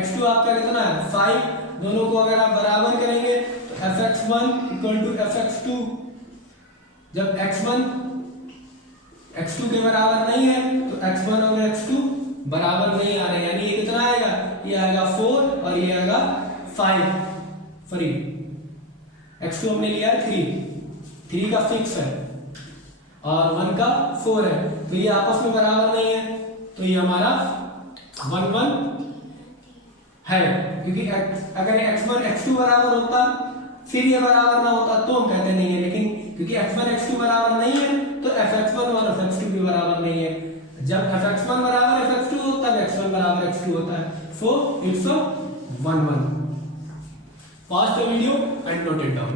x2 आपका कितना है 5, दोनों को अगर आप बराबर करेंगे तो fx1 इक्वल टू fx2, जब x1 x2 के बराबर नहीं है तो x1 और x2 बराबर नहीं आ रहे, यानी ये कितना आएगा, ये आएगा 4 और ये आएगा 5, सॉरी x2 हमने लिया 3 का फिक्स है और 1 का 4 है, तो ये आपस में बराबर नहीं है, तो ये हमारा 1, 1 है। क्योंकि अगर x1 x2 बराबर होता फिर ये बराबर ना होता तो हम कहते नहीं है, लेकिन क्योंकि x1 x2 बराबर नहीं है तो fx1 और fx2 भी बराबर नहीं है। जब fx1 बराबर fx2 होता है, x1 बराबर x2 होता है, so it's 1, 1। Pause the video and note it down.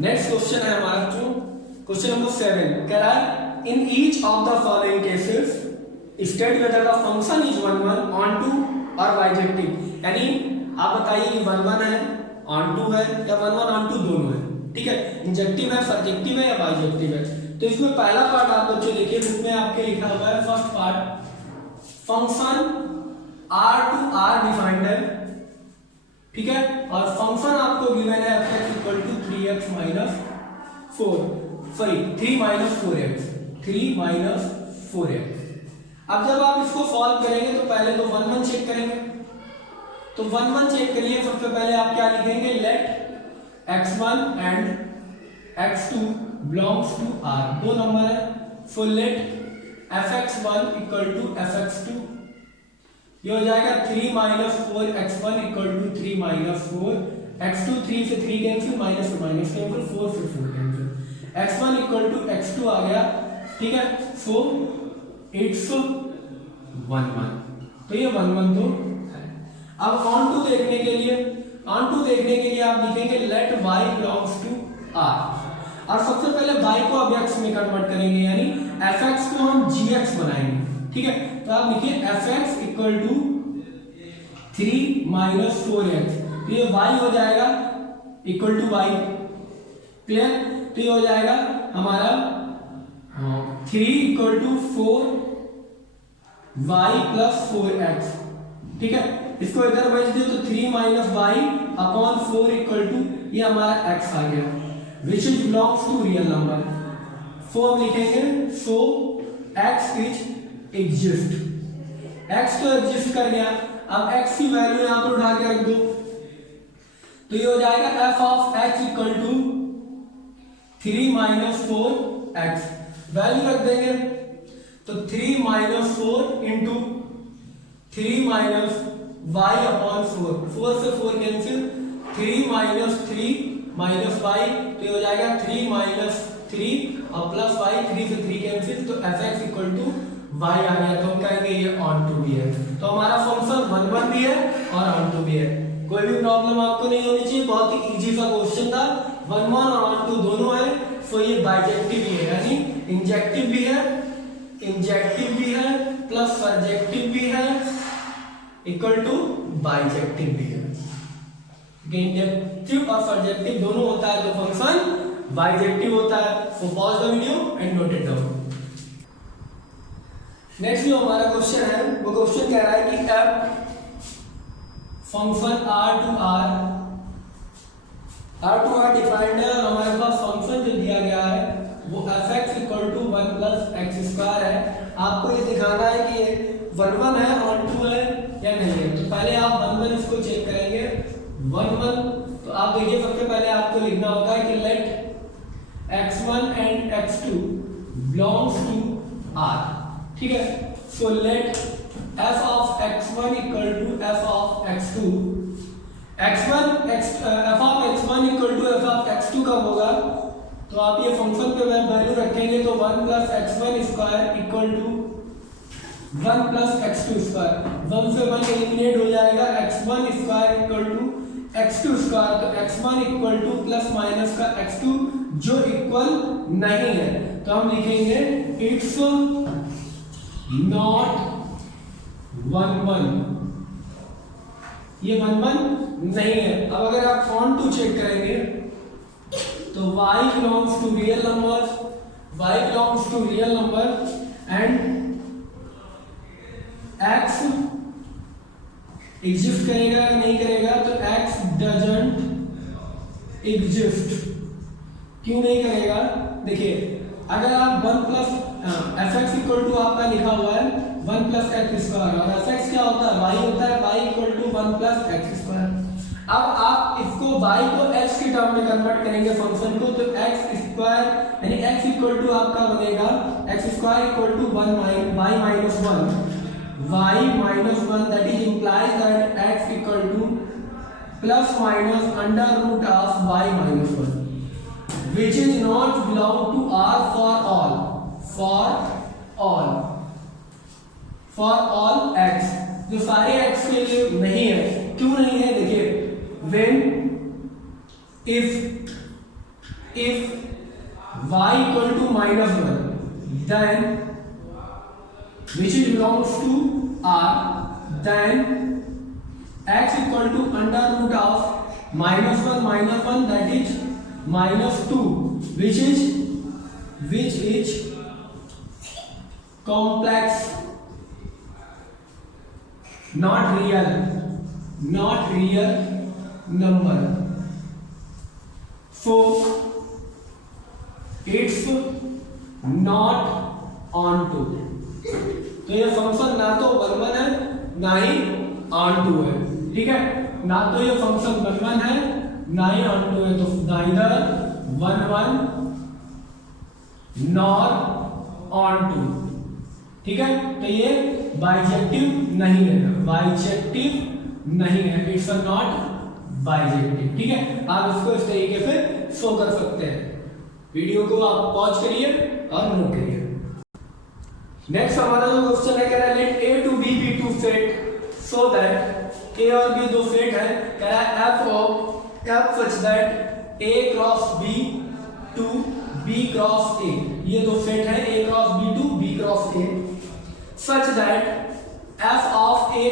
Next question है हमारा जो क्वेश्चन नंबर 7 कह रहा है in each of the following cases state whether the function is 1, 1 onto और बाइजेक्टिव। यानी आप बताइए कि 1, 1 है, ऑन टू है या 1, 1 ऑन टू दोनों है। ठीक है, इंजेक्टिव है, सर्जेक्टिव है या बाइजेक्टिव है। तो इसमें पहला पार्ट आप बच्चों देखिए, इसमें आपके लिखा हुआ है first part function r to r defined है। ठीक है, और फंक्शन आपको गिवन है f equal to 3x minus 4x। अब जब आप इसको सॉल्व करेंगे तो पहले तो 1, 1 चेक करेंगे, तो 1, 1 चेक करिए। सबसे पहले आप क्या लिखेंगे, let x1 and x2 belongs to r, दो नंबर है, so late fx1 equal to fx2, ये हो जाएगा 3 minus 4 x1 equal to 3 minus 4 x2, 3 से 3 कैंसिल, माइनस से माइनस कैंसिल, 4 से 4 cancel, x1 equal to x2 आ गया। ठीक है, सो इट्स 1, 1, तो ये 1, 1 तो है। अब ऑन टू देखने के लिए आप लिखेंगे let y belongs to r, और सबसे पहले y को अब x में कन्वर्ट करेंगे, यानी fx को हम gx बनाएंगे। ठीक है, तो आप लिखिए fx equal to 3 minus 4x, तो ये y हो जाएगा इक्वल टू y, क्लियर। तो ये हो जाएगा हमारा 3 equal to 4y plus 4x। ठीक है, इसको इधर भेज दियो तो 3 minus y upon 4 equal to ये हमारा x आ गया, which is belongs to real number. So हम लिखेंगे so x is exist, x तो एग्जिस्ट कर गया। अब x की वैल्यू यहां पर उठा के रख दो, तो ये हो जाएगा f of x equal to 3 minus 4x, value रख देंगे तो 3 minus 4 into 3 minus y upon 4 से 4 कैंसिल, 3 माइनस 3 माइनस y, तो ये हो जाएगा 3 माइनस 3 और प्लस y, 3 से 3 कैंसिल, तो fx इक्वल टू y आ गया, तो हम कहेंगे ये ऑन टू भी है। तो हमारा फंक्शन 1 1 भी है और ऑन टू भी है। कोई भी प्रॉब्लम आपको नहीं होनी चाहिए, बहुत ही इजी सा क्वेश्चन था। 1 1 और ऑन टू दोनों है, तो ये बाइजेक्टिव भी है, यानी इंजेक्टिव भी है प्लस सर्जेक्टिव भी है इक्वल टू बाइजेक्टिव भी है। इंजेक्टिव और सर्जेक्टिव दोनों होता है तो फंक्शन बाइजेक्टिव होता है। So pause the video and note it down. Next जो हमारा क्वेश्चन है वो क्वेश्चन कह रहा है कि f फंक्शन r डिफाइंड है और हमारे पास फंक्शन जो दिया गया है वो fx equal to 1 plus x square है। आपको ये दिखाना है कि ये 1 1 है ऑन टू है या नहीं है। तो पहले आप 1 1 इसको चेक करेंगे। 1 1 तो आप देखिए, सबसे पहले आपको लिखना होगा कि let x1 and x2 belongs to r, ठीक है। So let f of x1 equal to f of x2, f of x1 equal to f of x2 कब होगा, तो आप ये फंक्शन पे वैल्यू रखेंगे तो 1 plus x1 square equal to 1 plus x2 square, 1 से 1 एलिमिनेट हो जाएगा, x1 square equal to x2 square, तो x1 equal to plus minus का x2 जो इक्वल नहीं है, तो हम लिखेंगे इट्स नॉट 1 1, ये 1 1 नहीं है। अब अगर आप ऑन टू चेक करेंगे तो y belongs to real number and x exist करेगा या नहीं करेगा, तो x doesn't exist। क्यों नहीं करेगा, देखिए अगर आप 1 प्लस fx इक्वल टू आपका लिखा हुआ है 1 प्लस एक्स स्क्वायर और fx क्या होता है, y होता है, y equal to 1 plus x square. अब आप इसको y को x के टर्म में कन्वर्ट करेंगे फंक्शन को, तो x स्क्वायर यानी x इक्वल टू आपका बनेगा x square equal to 1 y minus 1 that is implies that x equal to plus minus under root of y minus 1 which is not belong to r for all x, जो सारे x के लिए नहीं है। क्यों नहीं है, देखिए when if y equal to minus 1 then which is belongs to r, then x equal to under root of minus 1 that is minus 2 which is complex, not real number, so it's not onto। तो ये फंक्शन ना तो 1 1 है ना ही onto है, ठीक है, ना तो ये फंक्शन 1 1 है ना ही onto है, तो neither 1 1 nor onto, ठीक है। तो ये बाइजेक्टिव नहीं है, इट्स नॉट बाइजेक्टिव, ठीक है। आप इसको इस तरीके से शो कर सकते हैं। वीडियो को आप पॉज करिए और नोट करिए। नेक्स्ट हमारा जो क्वेश्चन है, कह रहा है late a to b be two set so that a और b दो सेट है, कह रहा है f such that a cross b to b cross a, ये दो सेट है a cross b to b cross a such that f of a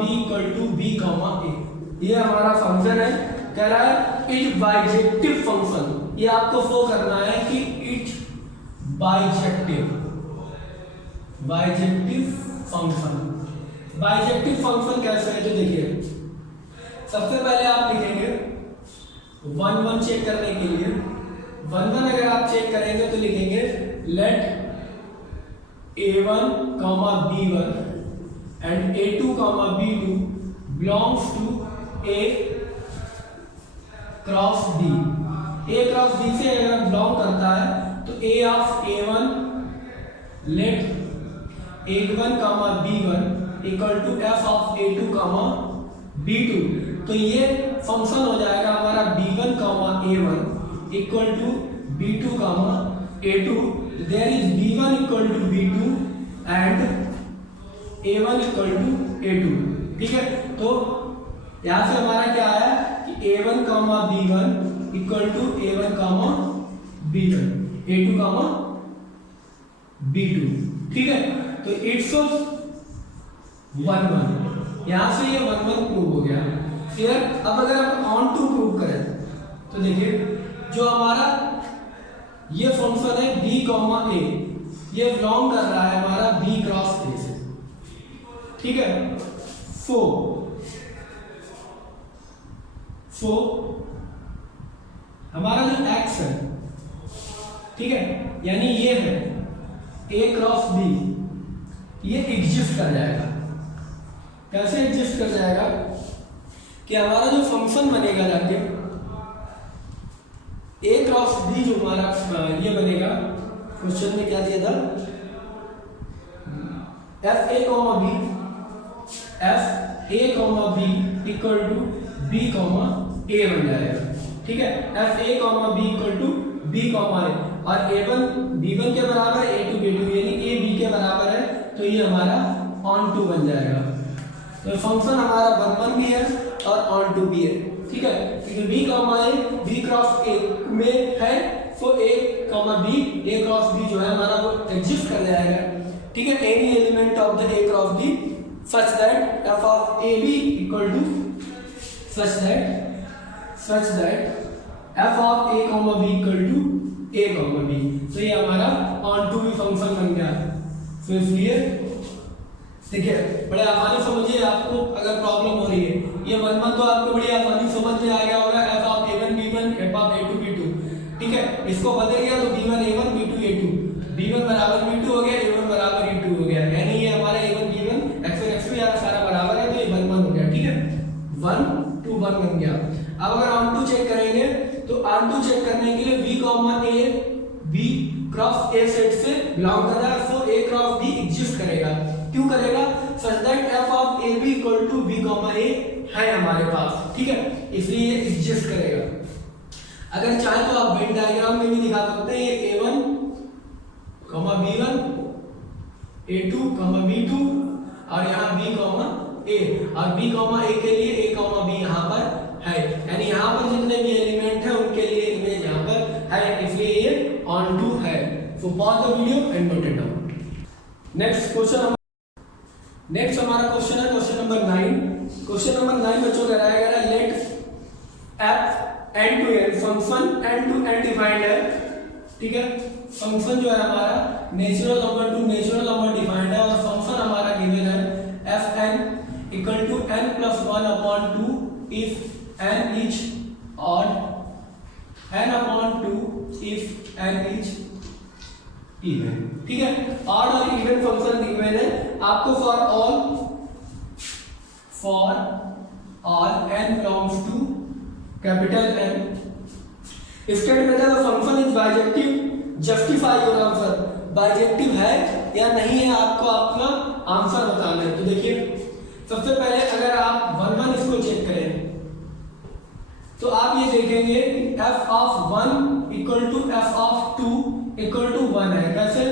b equal to b a, ये हमारा फंक्शन है। कह रहा है इट बाइजेक्टिव फंक्शन, ये आपको शो करना है कि इट बाइजेक्टिव फंक्शन कैसे है, तो देखिए सबसे पहले आप लिखेंगे 1 1 चेक करने के लिए 1 1 अगर आप चेक करेंगे तो लिखेंगे let a1 b1 and a2 b2 belongs to a cross b, a cross b से अगर बिलोंग करता है तो a of a1 let a1 b1 equal to f of a2 b2, तो ये फंक्शन हो जाएगा हमारा b1 a1 equal to b2 a2, there is b1 equal to b2 and a1 equal to a2। ठीक है, तो यहां से हमारा क्या आया कि a1 comma b1 equal to a1 comma b1, a2 comma b2। ठीक है, तो इट्स 1 1, यहां से ये 1 1 प्रूव हो गया। फिर अब अगर हम ऑन टू प्रूव करें तो देखिए जो हमारा ये फंक्शन है b कॉमा a, ये बिलोंग कर रहा है हमारा b क्रॉस a से। ठीक है, सो हमारा जो x है, ठीक है, यानी ये है a क्रॉस b, ये एग्जिस्ट कर जाएगा। कैसे एग्जिस्ट कर जाएगा कि हमारा जो फंक्शन बनेगा जाके a क्रॉस b, जो हमारा ये बनेगा, क्वेश्चन में क्या दिया था, f a comma b, f a comma b equal to b comma a बन जाएगा। ठीक है, f a comma b equal to b comma a, और a1 b1 के बराबर है, a2 b2, यानी a b के बराबर है, तो ये हमारा ऑन टू बन जाएगा। तो फंक्शन हमारा 1 1 भी है और ऑन टू भी है। ठीक है, क्योंकि b comma a b cross a में है, तो a comma b, a cross b जो है हमारा वो एग्जिस्ट कर जाएगा। ठीक है, any element of the a cross b such that f of a b equal to such that f of a comma b equal to a comma b। तो ये हमारा ऑन टू भी फंक्शन बन गया। तो इसलिए देखिए बड़े आसानी समझिए, आपको अगर प्रॉब्लम हो रही है, ये 1 1 तो आपको बड़ी आसानी समझ में आ गया होगा, f of a1 b1 f of a2 b2। ठीक है, इसको बदल गया तो b1 a1 b2 a2, b1 बराबर b2 हो गया, a1 बराबर a2 हो गया, यानी ये हमारा a1 b1 x1 x2 यार सारा बराबर है, तो ये 1 1 हो गया। ठीक है, 1 2 1 बन गया। अब अगर ऑन टू चेक करेंगे तो ऑन टू चेक करने के लिए b comma a b cross a set से बिलोंग कर रहा है, so a cross b exist करेगा। क्यों करेगा? Such that f of a b equal to b comma a है हमारे पास। ठीक है, इसलिए ये एग्जिस्ट करेगा। अगर चाहे तो आप वेन डायग्राम में भी दिखा सकते हैं, ये a1 comma b1 a2 comma b2 और यहाँ b कॉमा a, और b कॉमा a के लिए a कॉमा b यहाँ पर है, यानी यहाँ पर जितने भी एलिमेंट है उनके लिए इमेज यहाँ पर है, इसलिए ये ऑन टू है। So pause the video and note it down. Next question, next हमारा क्वेश्चन है क्वेश्चन नंबर 9। क्वेश्चन नंबर 9 बच्चों का रहेगा ना, let f and to n function and to n defined है। ठीक है, फंक्शन जो है हमारा natural number to natural number defined है, और फंक्शन हमारा गिवन है f n equal to n plus 1 upon 2 if N is odd, N upon 2 if N is even. ठीक है, ऑड और इवन फंक्शन गिवन है आपको for all n belongs to capital N। State में the function is bijective, justify your answer. Bijective है या नहीं है आपको अपना आंसर बताना है। तो देखिए सबसे पहले अगर आप 1 1 इसको चेक करें तो आप ये देखेंगे f of 1 equal to f of 2 equal to 1 है। कैसे?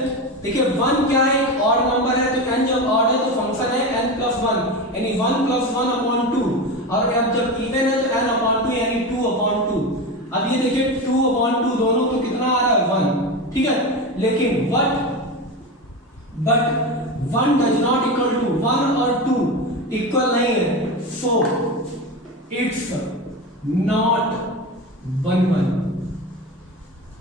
देखिए 1 क्या है, एक ऑड नंबर है, तो n जब ऑड है तो फंक्शन है n प्लस 1, यानी 1 प्लस 1 अपॉन 2, और f जब इवन है तो n अपॉन 2 यानी 2 अपॉन 2। अब ये देखिए 2 अपॉन 2 दोनों तो कितना आ रहा है 1। ठीक है, लेकिन but 1 does not equal to 1 और 2 इक्वल नहीं है, सो इट्स नॉट 1 1।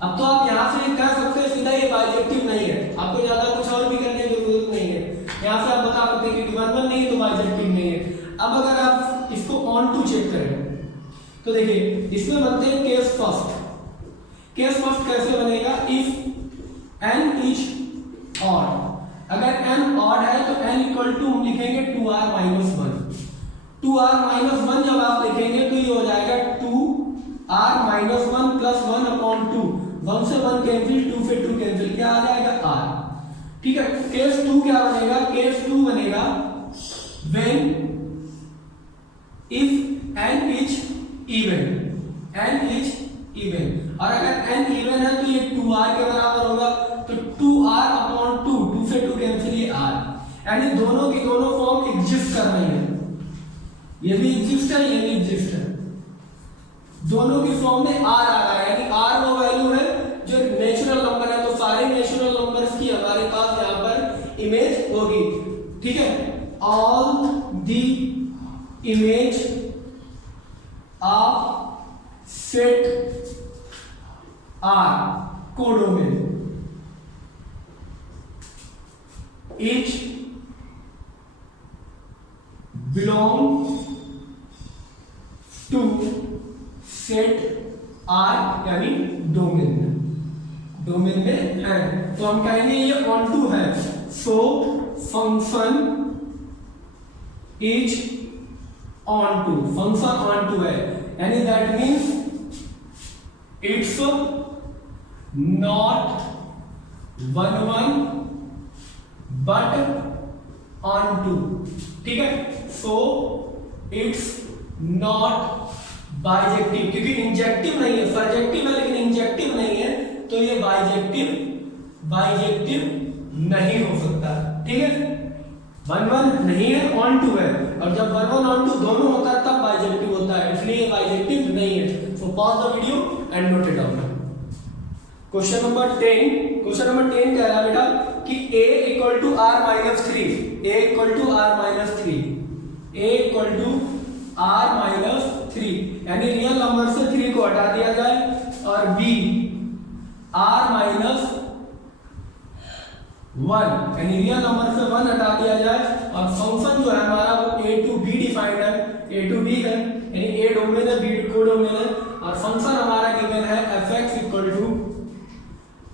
अब तो आप यहां से कह सकते हैं सीधा ये बाइजेक्टिव नहीं है, आपको ज्यादा कुछ और भी करने की जरूरत नहीं है। यहां से आप बता सकते हैं कि 1 1 नहीं है तो बाइजेक्टिव नहीं है। अब अगर आप इसको ऑन टू चेक करें तो देखिए इसमें बनते हैं केस फर्स्ट। केस फर्स्ट कैसे बनेगा? इफ n इज ऑड, अगर n ऑड है तो n इक्वल टू हम लिखेंगे 2r माइनस 1। 2r माइनस 1 जब आप लिखेंगे तो ये हो जाएगा 2r माइनस 1 प्लस 1 अपॉन 2। 1 से 1 कैंसिल, 2 से 2 कैंसिल, क्या आ जाएगा r। ठीक है, केस 2 क्या बनेगा? केस 2 बनेगा when if n is even, n is even, और अगर n इवन है तो ये 2r के बराबर होगा, तो 2r अपॉन 2, 2 से से 2 कैंसिल, ये आर, यानी दोनों की दोनों फॉर्म एग्जिस्ट कर रही है, ये भी एग्जिस्ट है, ये भी एग्जिस्ट है, दोनों की फॉर्म में आर आ रहा है, यानी आर वो वैल्यू है जो नेचुरल नंबर है, तो सारे नेचुरल नंबर्स की हमारे पास यहाँ पर इमेज होगी, ठीक है। All the image of set R codomain each belong to set R, यानी डोमेन में है, तो हम कहेंगे ये ऑन टू है, so function is onto, function onto है, यानी that means it's not 1 but onto, ठीक है। सो इट्स नॉट बाइजेक्टिव, क्योंकि इंजेक्टिव नहीं है, सर्जेक्टिव है लेकिन इंजेक्टिव नहीं है, तो ये बाइजेक्टिव नहीं हो सकता, ठीक है। 1 नहीं है, ऑन टू है, और जब 1 ऑन टू दोनों होता है तब बाइजेक्टिव होता है, इसलिए ये बाइजेक्टिव नहीं है। So pause the video and note it down. Question number 10 कह रहा है बेटा कि a equal to r minus 3, a equal to r minus 3, a equal to r minus 3, यानी रियल नंबर से 3 को हटा दिया जाए, और b r माइनस 1, यानी रियल नंबर से 1 हटा दिया जाए, और फंक्शन जो है हमारा वो a टू b डिफाइंड है, a टू b है, यानी a डोमेन है, b कोडोमेन है, और फंक्शन हमारा गिवन है fx equal to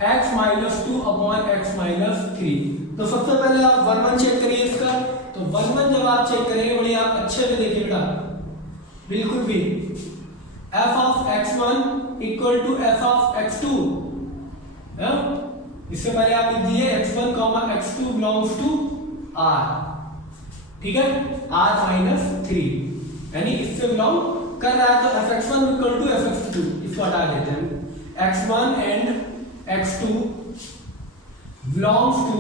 x minus 2 upon x minus 3। तो सबसे पहले आप 1 चेक करिए इसका, तो 1 जब आप चेक करेंगे बड़ी आप अच्छे से देखिए बेटा, बिल्कुल भी f of x1 equal to f of x2, इससे पहले आप लिख दीजिए x1 x2 belongs to r, ठीक है, r माइनस 3, यानी इससे बिलोंग कर रहा है, तो fx1 इक्वल टू fx2, इसको हटा देते हैं, x1 and x2 belongs to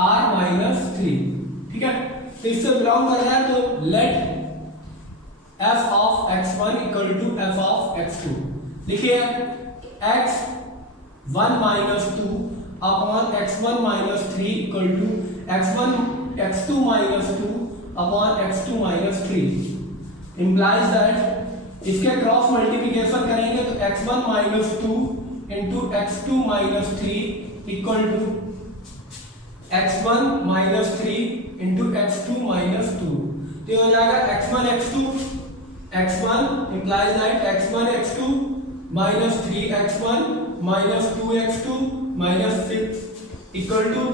r minus 3, ठीक है, तो इससे बिलोंग कर रहा है, तो let f of x1 equal to f of x2, लिखिए x1 minus 2 upon x1 minus 3 equal to x2 minus 2 upon x2 minus 3, implies that इसके क्रॉस मल्टीप्लिकेशन करेंगे तो x1 minus 2 into x2 minus 3 equal to x1 minus 3 into x2 minus 2, तो ये हो जाएगा x1 implies that x1 x2 minus 3x1 minus 2x2 minus 6 equal to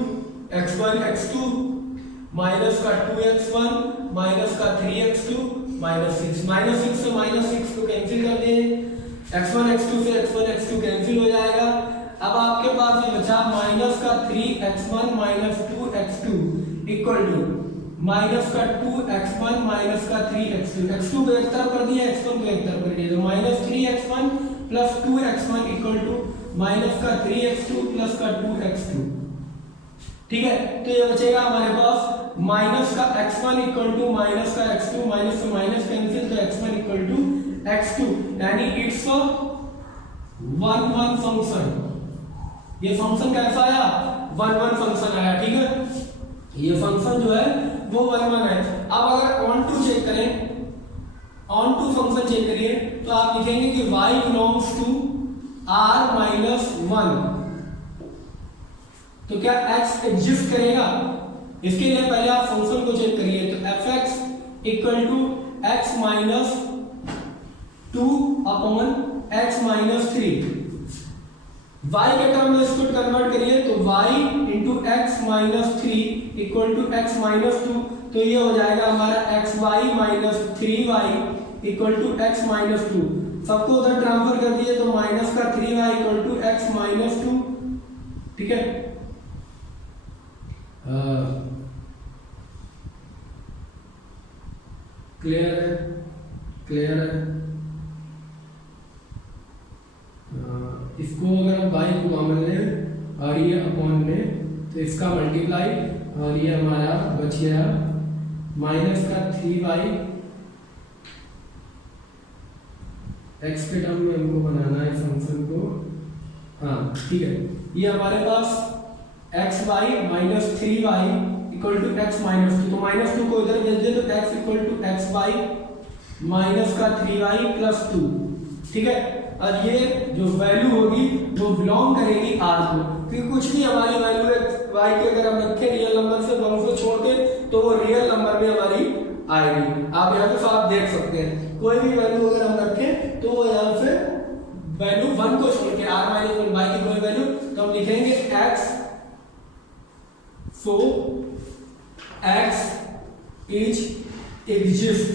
x1 x2 minus का 2x1 minus का 3x2 minus 6, -6 से -6 को कैंसिल कर दें, x1 x2 से x1 x2 कैंसिल हो जाएगा, अब आपके पास ये बचा माइनस का 3x1 minus 2x2 equal to minus का 2x1 माइनस का 3x2, x2 को एक तरफ कर दिया, x1 को एक तरफ कर दिया, तो minus 3x1 plus 2x1 equal to minus का 3x2 प्लस का 2x2, ठीक है। तो ये बचेगा हमारे पास माइनस का x1 इक्वल टू माइनस का x2, माइनस से माइनस कैंसिल, तो x1 इक्वल टू x2, यानी इट्स 1 फंक्शन, ये फंक्शन कैसा आया, 1 फंक्शन आया, ठीक है, ये फंक्शन जो है वो 1 है। अब अगर ऑन टू चेक करें, ऑन टू फंक्शन चेक करिए, तो आप लिखेंगे कि y belongs to r minus 1, तो क्या x एग्जिस्ट करेगा, इसके लिए पहले आप फंक्शन को चेक करिए, तो fx equal to x minus 2 upon x minus 3, y के टर्म में इसको कन्वर्ट करिए, तो y into x minus 3 equal to x minus 2, तो ये हो जाएगा हमारा x Y minus 3y equal to x minus 2, सबको उधर ट्रांसफर कर दिए, तो माइनस का 3y equal to x minus 2, ठीक है। क्लियर है, क्लियर है। इसको अगर हम y को कॉमन लें और ये अपॉन में तो इसका मल्टीप्लाई और ये हमारा बच गया माइनस का 3y x के टर्म में हमको बनाना है फंक्शन को। हाँ ठीक है, ये हमारे पास X Y minus 3y equal to x minus 2, तो माइनस 2 को इधर भेज दे तो x equal to x Y minus का 3y प्लस 2, ठीक है। और ये जो वैल्यू होगी वो बिलोंग करेगी r को, क्योंकि कुछ भी हमारी वैल्यू है y की अगर हम रखें रियल नंबर से 1 को छोड़ के तो वो रियल नंबर में हमारी आएगी। आप यहाँ पे साफ देख सकते हैं, कोई भी वैल्यू अगर हम रखें तो वो यहाँ पे वैल्यू 1 को छोड़ के r माइनस 1 y की कोई वैल्यू, तो हम लिखेंगे x, so x is exist,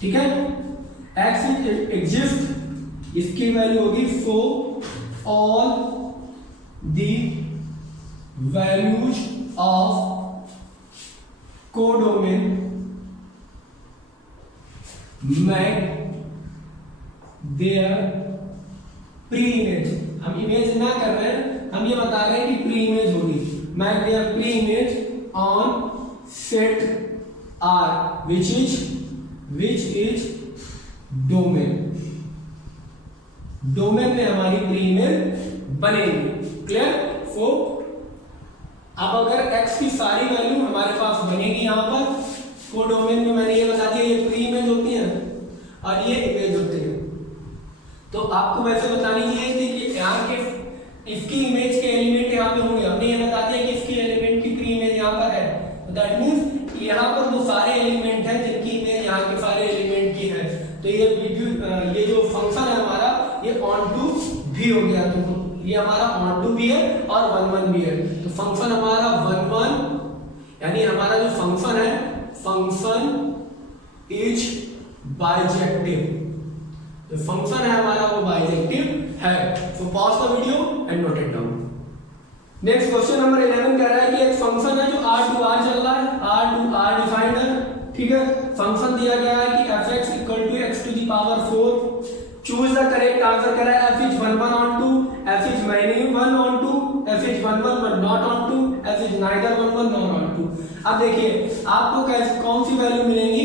ठीक है। x is exist, इसकी वैल्यू होगी so all the values of codomain map their pre image. हम इमेज ना कर रहे हैं, हम ये बता रहे हैं कि प्री इमेज होगी। Map their pre image on set R which is domain. Domain में हमारी प्री इमेज बनेगी। क्लियर? सो अब अगर x की सारी वैल्यू हमारे पास बनेगी यहाँ पर कोडोमेन में, मैंने ये बता दिया ये प्री इमेज होती है और ये इमेज होती है। तो आपको वैसे बतानी चाहिए थी कि यहाँ के इसकी इमेज के एलिमेंट यहाँ पे होंगे, हमने ये बता दिया कि इसकी एलिमेंट की प्री इमेज यहाँ पर है, तो दैट मींस यहाँ पर वो सारे एलिमेंट हैं जिनकी इमेज यहाँ के सारे एलिमेंट की है। तो ये जो फंक्शन है हमारा ये ऑन टू भी हो गया, तो ये हमारा ऑन टू भी है और 1 1 भी है। तो फंक्शन हमारा 1 1 यानी हमारा जो फंक्शन है फंक्शन इज बाइजेक्टिव, तो फंक्शन है हमारा वो बाइजेक्टिव है। So pause the video and note it down. Next question number 11 कह रहा है कि एक फंक्शन है जो r टू r चल रहा है, r टू r डिफाइंड है, ठीक है। फंक्शन दिया गया है कि fx equal to x to the power 4। Choose the correct answer करा है f is 1 1 on 2, f is many 1 on 2, f is 1 1 but not on 2, f is neither 1 1 nor on 2। अब देखिए आपको कैसे कौन सी वैल्यू मिलेंगी,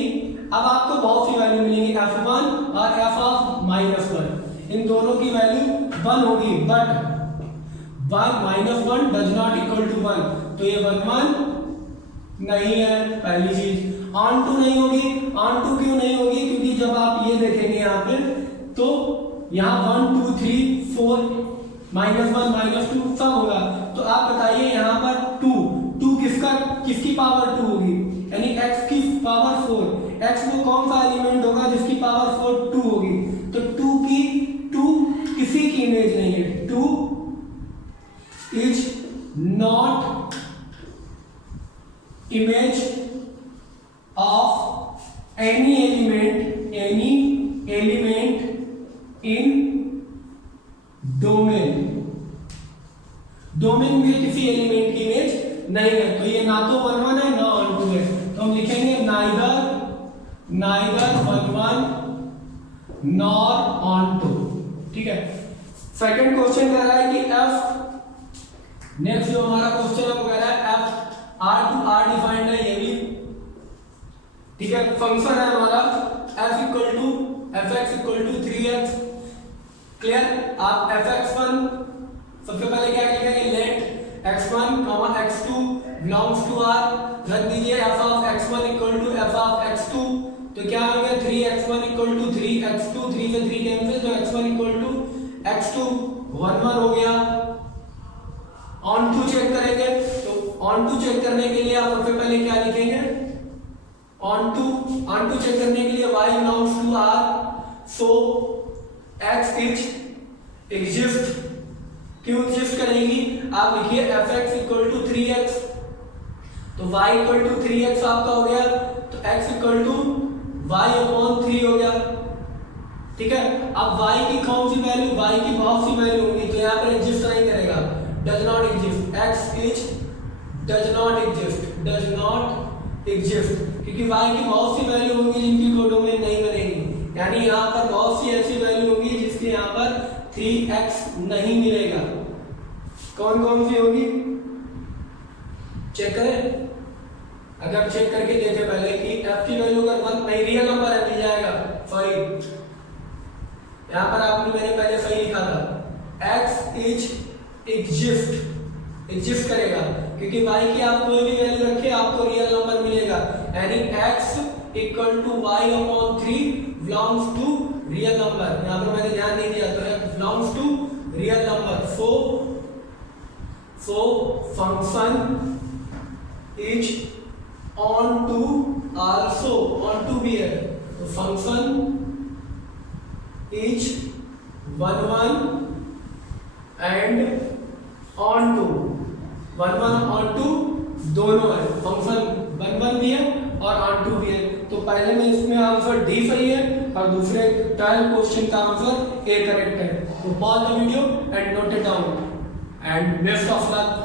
अब आपको बहुत सी वैल्यू मिलेंगी f1 और f ऑफ -1, इन दोनों की वैल्यू 1 होगी, but 1 - 1 does not equal to 1, तो ये 1 1 नहीं है पहली चीज। ऑन 2 नहीं होगी, ऑन 2 क्यों नहीं होगी, क्योंकि जब आप ये देखेंगे यहाँ पे तो यहाँ 1 2 3 4 -1 -2 सब होगा, तो आप बताइए यहाँ पर 2 किसकी पावर 2 होगी, यानी x की पावर 4, x वो कौन सा एलिमेंट होगा जिसकी पावर 4 2 होगी, तो 2 किसी की इमेज नहीं है, 2 is not image of any element in domain में किसी एलिमेंट की इमेज नहीं है, तो ये ना तो 1 1 है ना ऑन 2 है, तो हम लिखेंगे नाइदर 1 1 नॉर ऑन 2, ठीक है। सेकंड क्वेश्चन कह रहा है कि f, नेक्स्ट जो हमारा क्वेश्चन है वो कह रहा है f r to r defined है, ये भी ठीक है। फंक्शन है हमारा f equal to fx equal to 3x। Clear? आप fx1 सबसे पहले क्या लिखेंगे, let x1 x2 belongs to r, रख दीजिए f of x1 equal to f of x2, तो क्या हो गया 3x1 इक्वल टू 3x2, 3 से 3 कैंसिल, तो x1 इक्वल टू x2 1 1 हो गया। ऑन 2 चेक करेंगे, तो ऑन 2 चेक करने के लिए आप सबसे पहले क्या लिखेंगे, ऑन 2 चेक करने के लिए y belongs to r, so x is exist, क्यों एग्जिस्ट करेगी, आप लिखिए fx इक्वल टू 3x, तो y इक्वल टू 3x आपका हो गया, तो x equal to y upon 3 हो गया, ठीक है। अब y की कौन सी वैल्यू, y की बहुत सी वैल्यू होगी, तो यहाँ पर एग्जिस्ट नहीं करेगा, does not exist, x is does not exist, क्योंकि y की बहुत सी वैल्यू होगी जिनकी कोडोमेन नहीं बनेगी, यानी यहाँ पर बहुत सी ऐसी वैल्यू होगी जिसके यहाँ पर 3x नहीं मिलेगा। कौन कौन सी होगी, चेक करें, अगर चेक करके देखे पहले कि f की वैल्यू अगर 1 नहीं रियल नंबर है मिल जाएगा। सॉरी यहाँ पर आपने मैंने पहले सही लिखा था x इज एग्जिस्ट करेगा, क्योंकि y की आप कोई भी वैल्यू रखे आपको रियल नंबर मिलेगा, यानी x equal to y upon 3 belongs to real number. यहाँ पर मैंने ध्यान नहीं दिया, तो x belongs to real number. So function is onto also, onto भी है तो function is 1 1 and onto, 1 1 onto दोनों है, फंक्शन 1 1 भी है और ऑन टू भी है। तो पहले में इसमें आंसर डी सही है और दूसरे 12 क्वेश्चन का आंसर ए करेक्ट है। तो pause the video and note it down and best of luck.